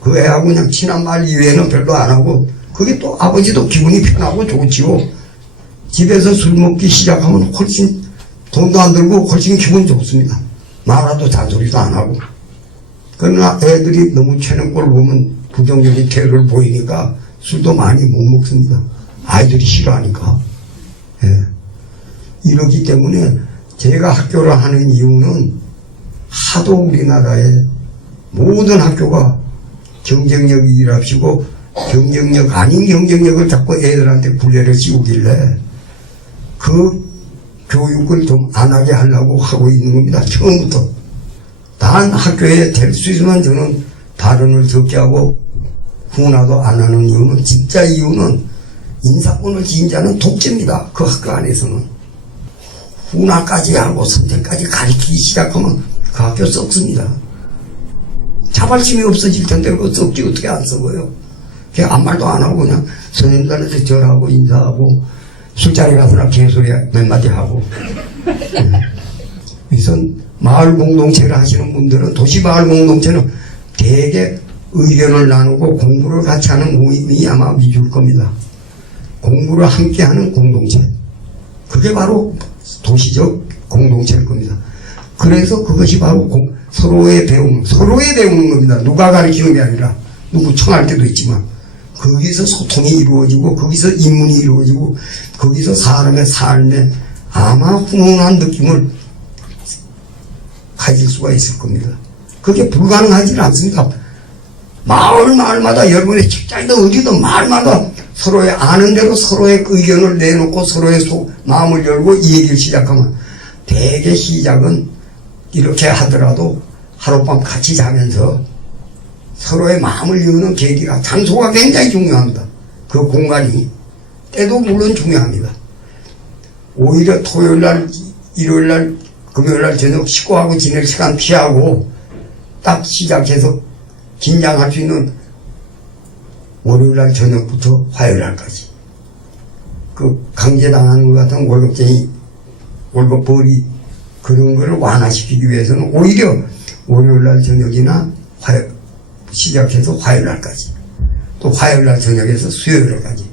그 애하고 그냥 친한 말 이외에는 별로 안 하고, 그게 또 아버지도 기분이 편하고 좋지요. 집에서 술 먹기 시작하면 훨씬 돈도 안 들고 훨씬 기분 좋습니다. 말아도 잔소리도 안 하고. 그러나 애들이 너무 채는 꼴을 보면 부정적인 태도를 보이니까 술도 많이 못 먹습니다. 아이들이 싫어하니까. 예. 이러기 때문에 제가 학교를 하는 이유는 하도 우리나라의 모든 학교가 경쟁력이랍시고 경쟁력 아닌 경쟁력을 자꾸 애들한테 굴레를 씌우길래 그 교육을 좀 안 하게 하려고 하고 있는 겁니다. 처음부터. 단 학교에 될 수 있으면 저는 발언을 적게 하고 훈화도 안 하는 이유는, 진짜 이유는 인사권을 지닌 자는 독재입니다. 그 학교 안에서는. 훈화까지 하고 선생까지 가르치기 시작하면 그 학교 썩습니다. 자발심이 없어질 텐데 그거 썩지 어떻게 안 썩어요. 그냥 아무 말도 안 하고 그냥 선생님들한테 절하고 인사하고 술자리 가서나 개소리 몇 마디 하고. 그래서 마을 공동체를 하시는 분들은, 도시 마을 공동체는 대개 의견을 나누고 공부를 같이 하는 모임이 아마 위주일 겁니다. 공부를 함께 하는 공동체. 그게 바로 도시적 공동체일 겁니다. 그래서 그것이 바로 서로의 배우는 겁니다. 누가 가르치는 게 아니라, 누구 청할 때도 있지만, 거기서 소통이 이루어지고, 거기서 인문이 이루어지고, 거기서 사람의 삶에 아마 훈훈한 느낌을 가질 수가 있을 겁니다. 그게 불가능하지는 않습니다. 마을마다 여러분의 직장이든 어디든 마을마다 서로의 아는 대로 서로의 의견을 내놓고 서로의 마음을 열고 이 얘기를 시작하면 대개 시작은 이렇게 하더라도 하룻밤 같이 자면서 서로의 마음을 여는 계기가, 장소가 굉장히 중요합니다. 그 공간이. 때도 물론 중요합니다. 오히려 토요일날, 일요일날, 금요일날 저녁 식구하고 지낼 시간 피하고 딱 시작해서 긴장할 수 있는 월요일날 저녁부터 화요일날까지. 그 강제당하는 것 같은 월급쟁이, 월급벌이 그런 거를 완화시키기 위해서는 오히려 월요일날 저녁이나 시작해서 화요일날까지, 또 화요일날 저녁에서 수요일날까지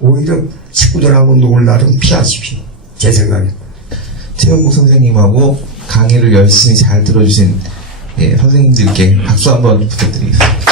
오히려 식구들하고 놀 날은 피하십시오. 제 생각에. 최영국 선생님하고 강의를 열심히 잘 들어주신 선생님들께 박수 한번 부탁드리겠습니다.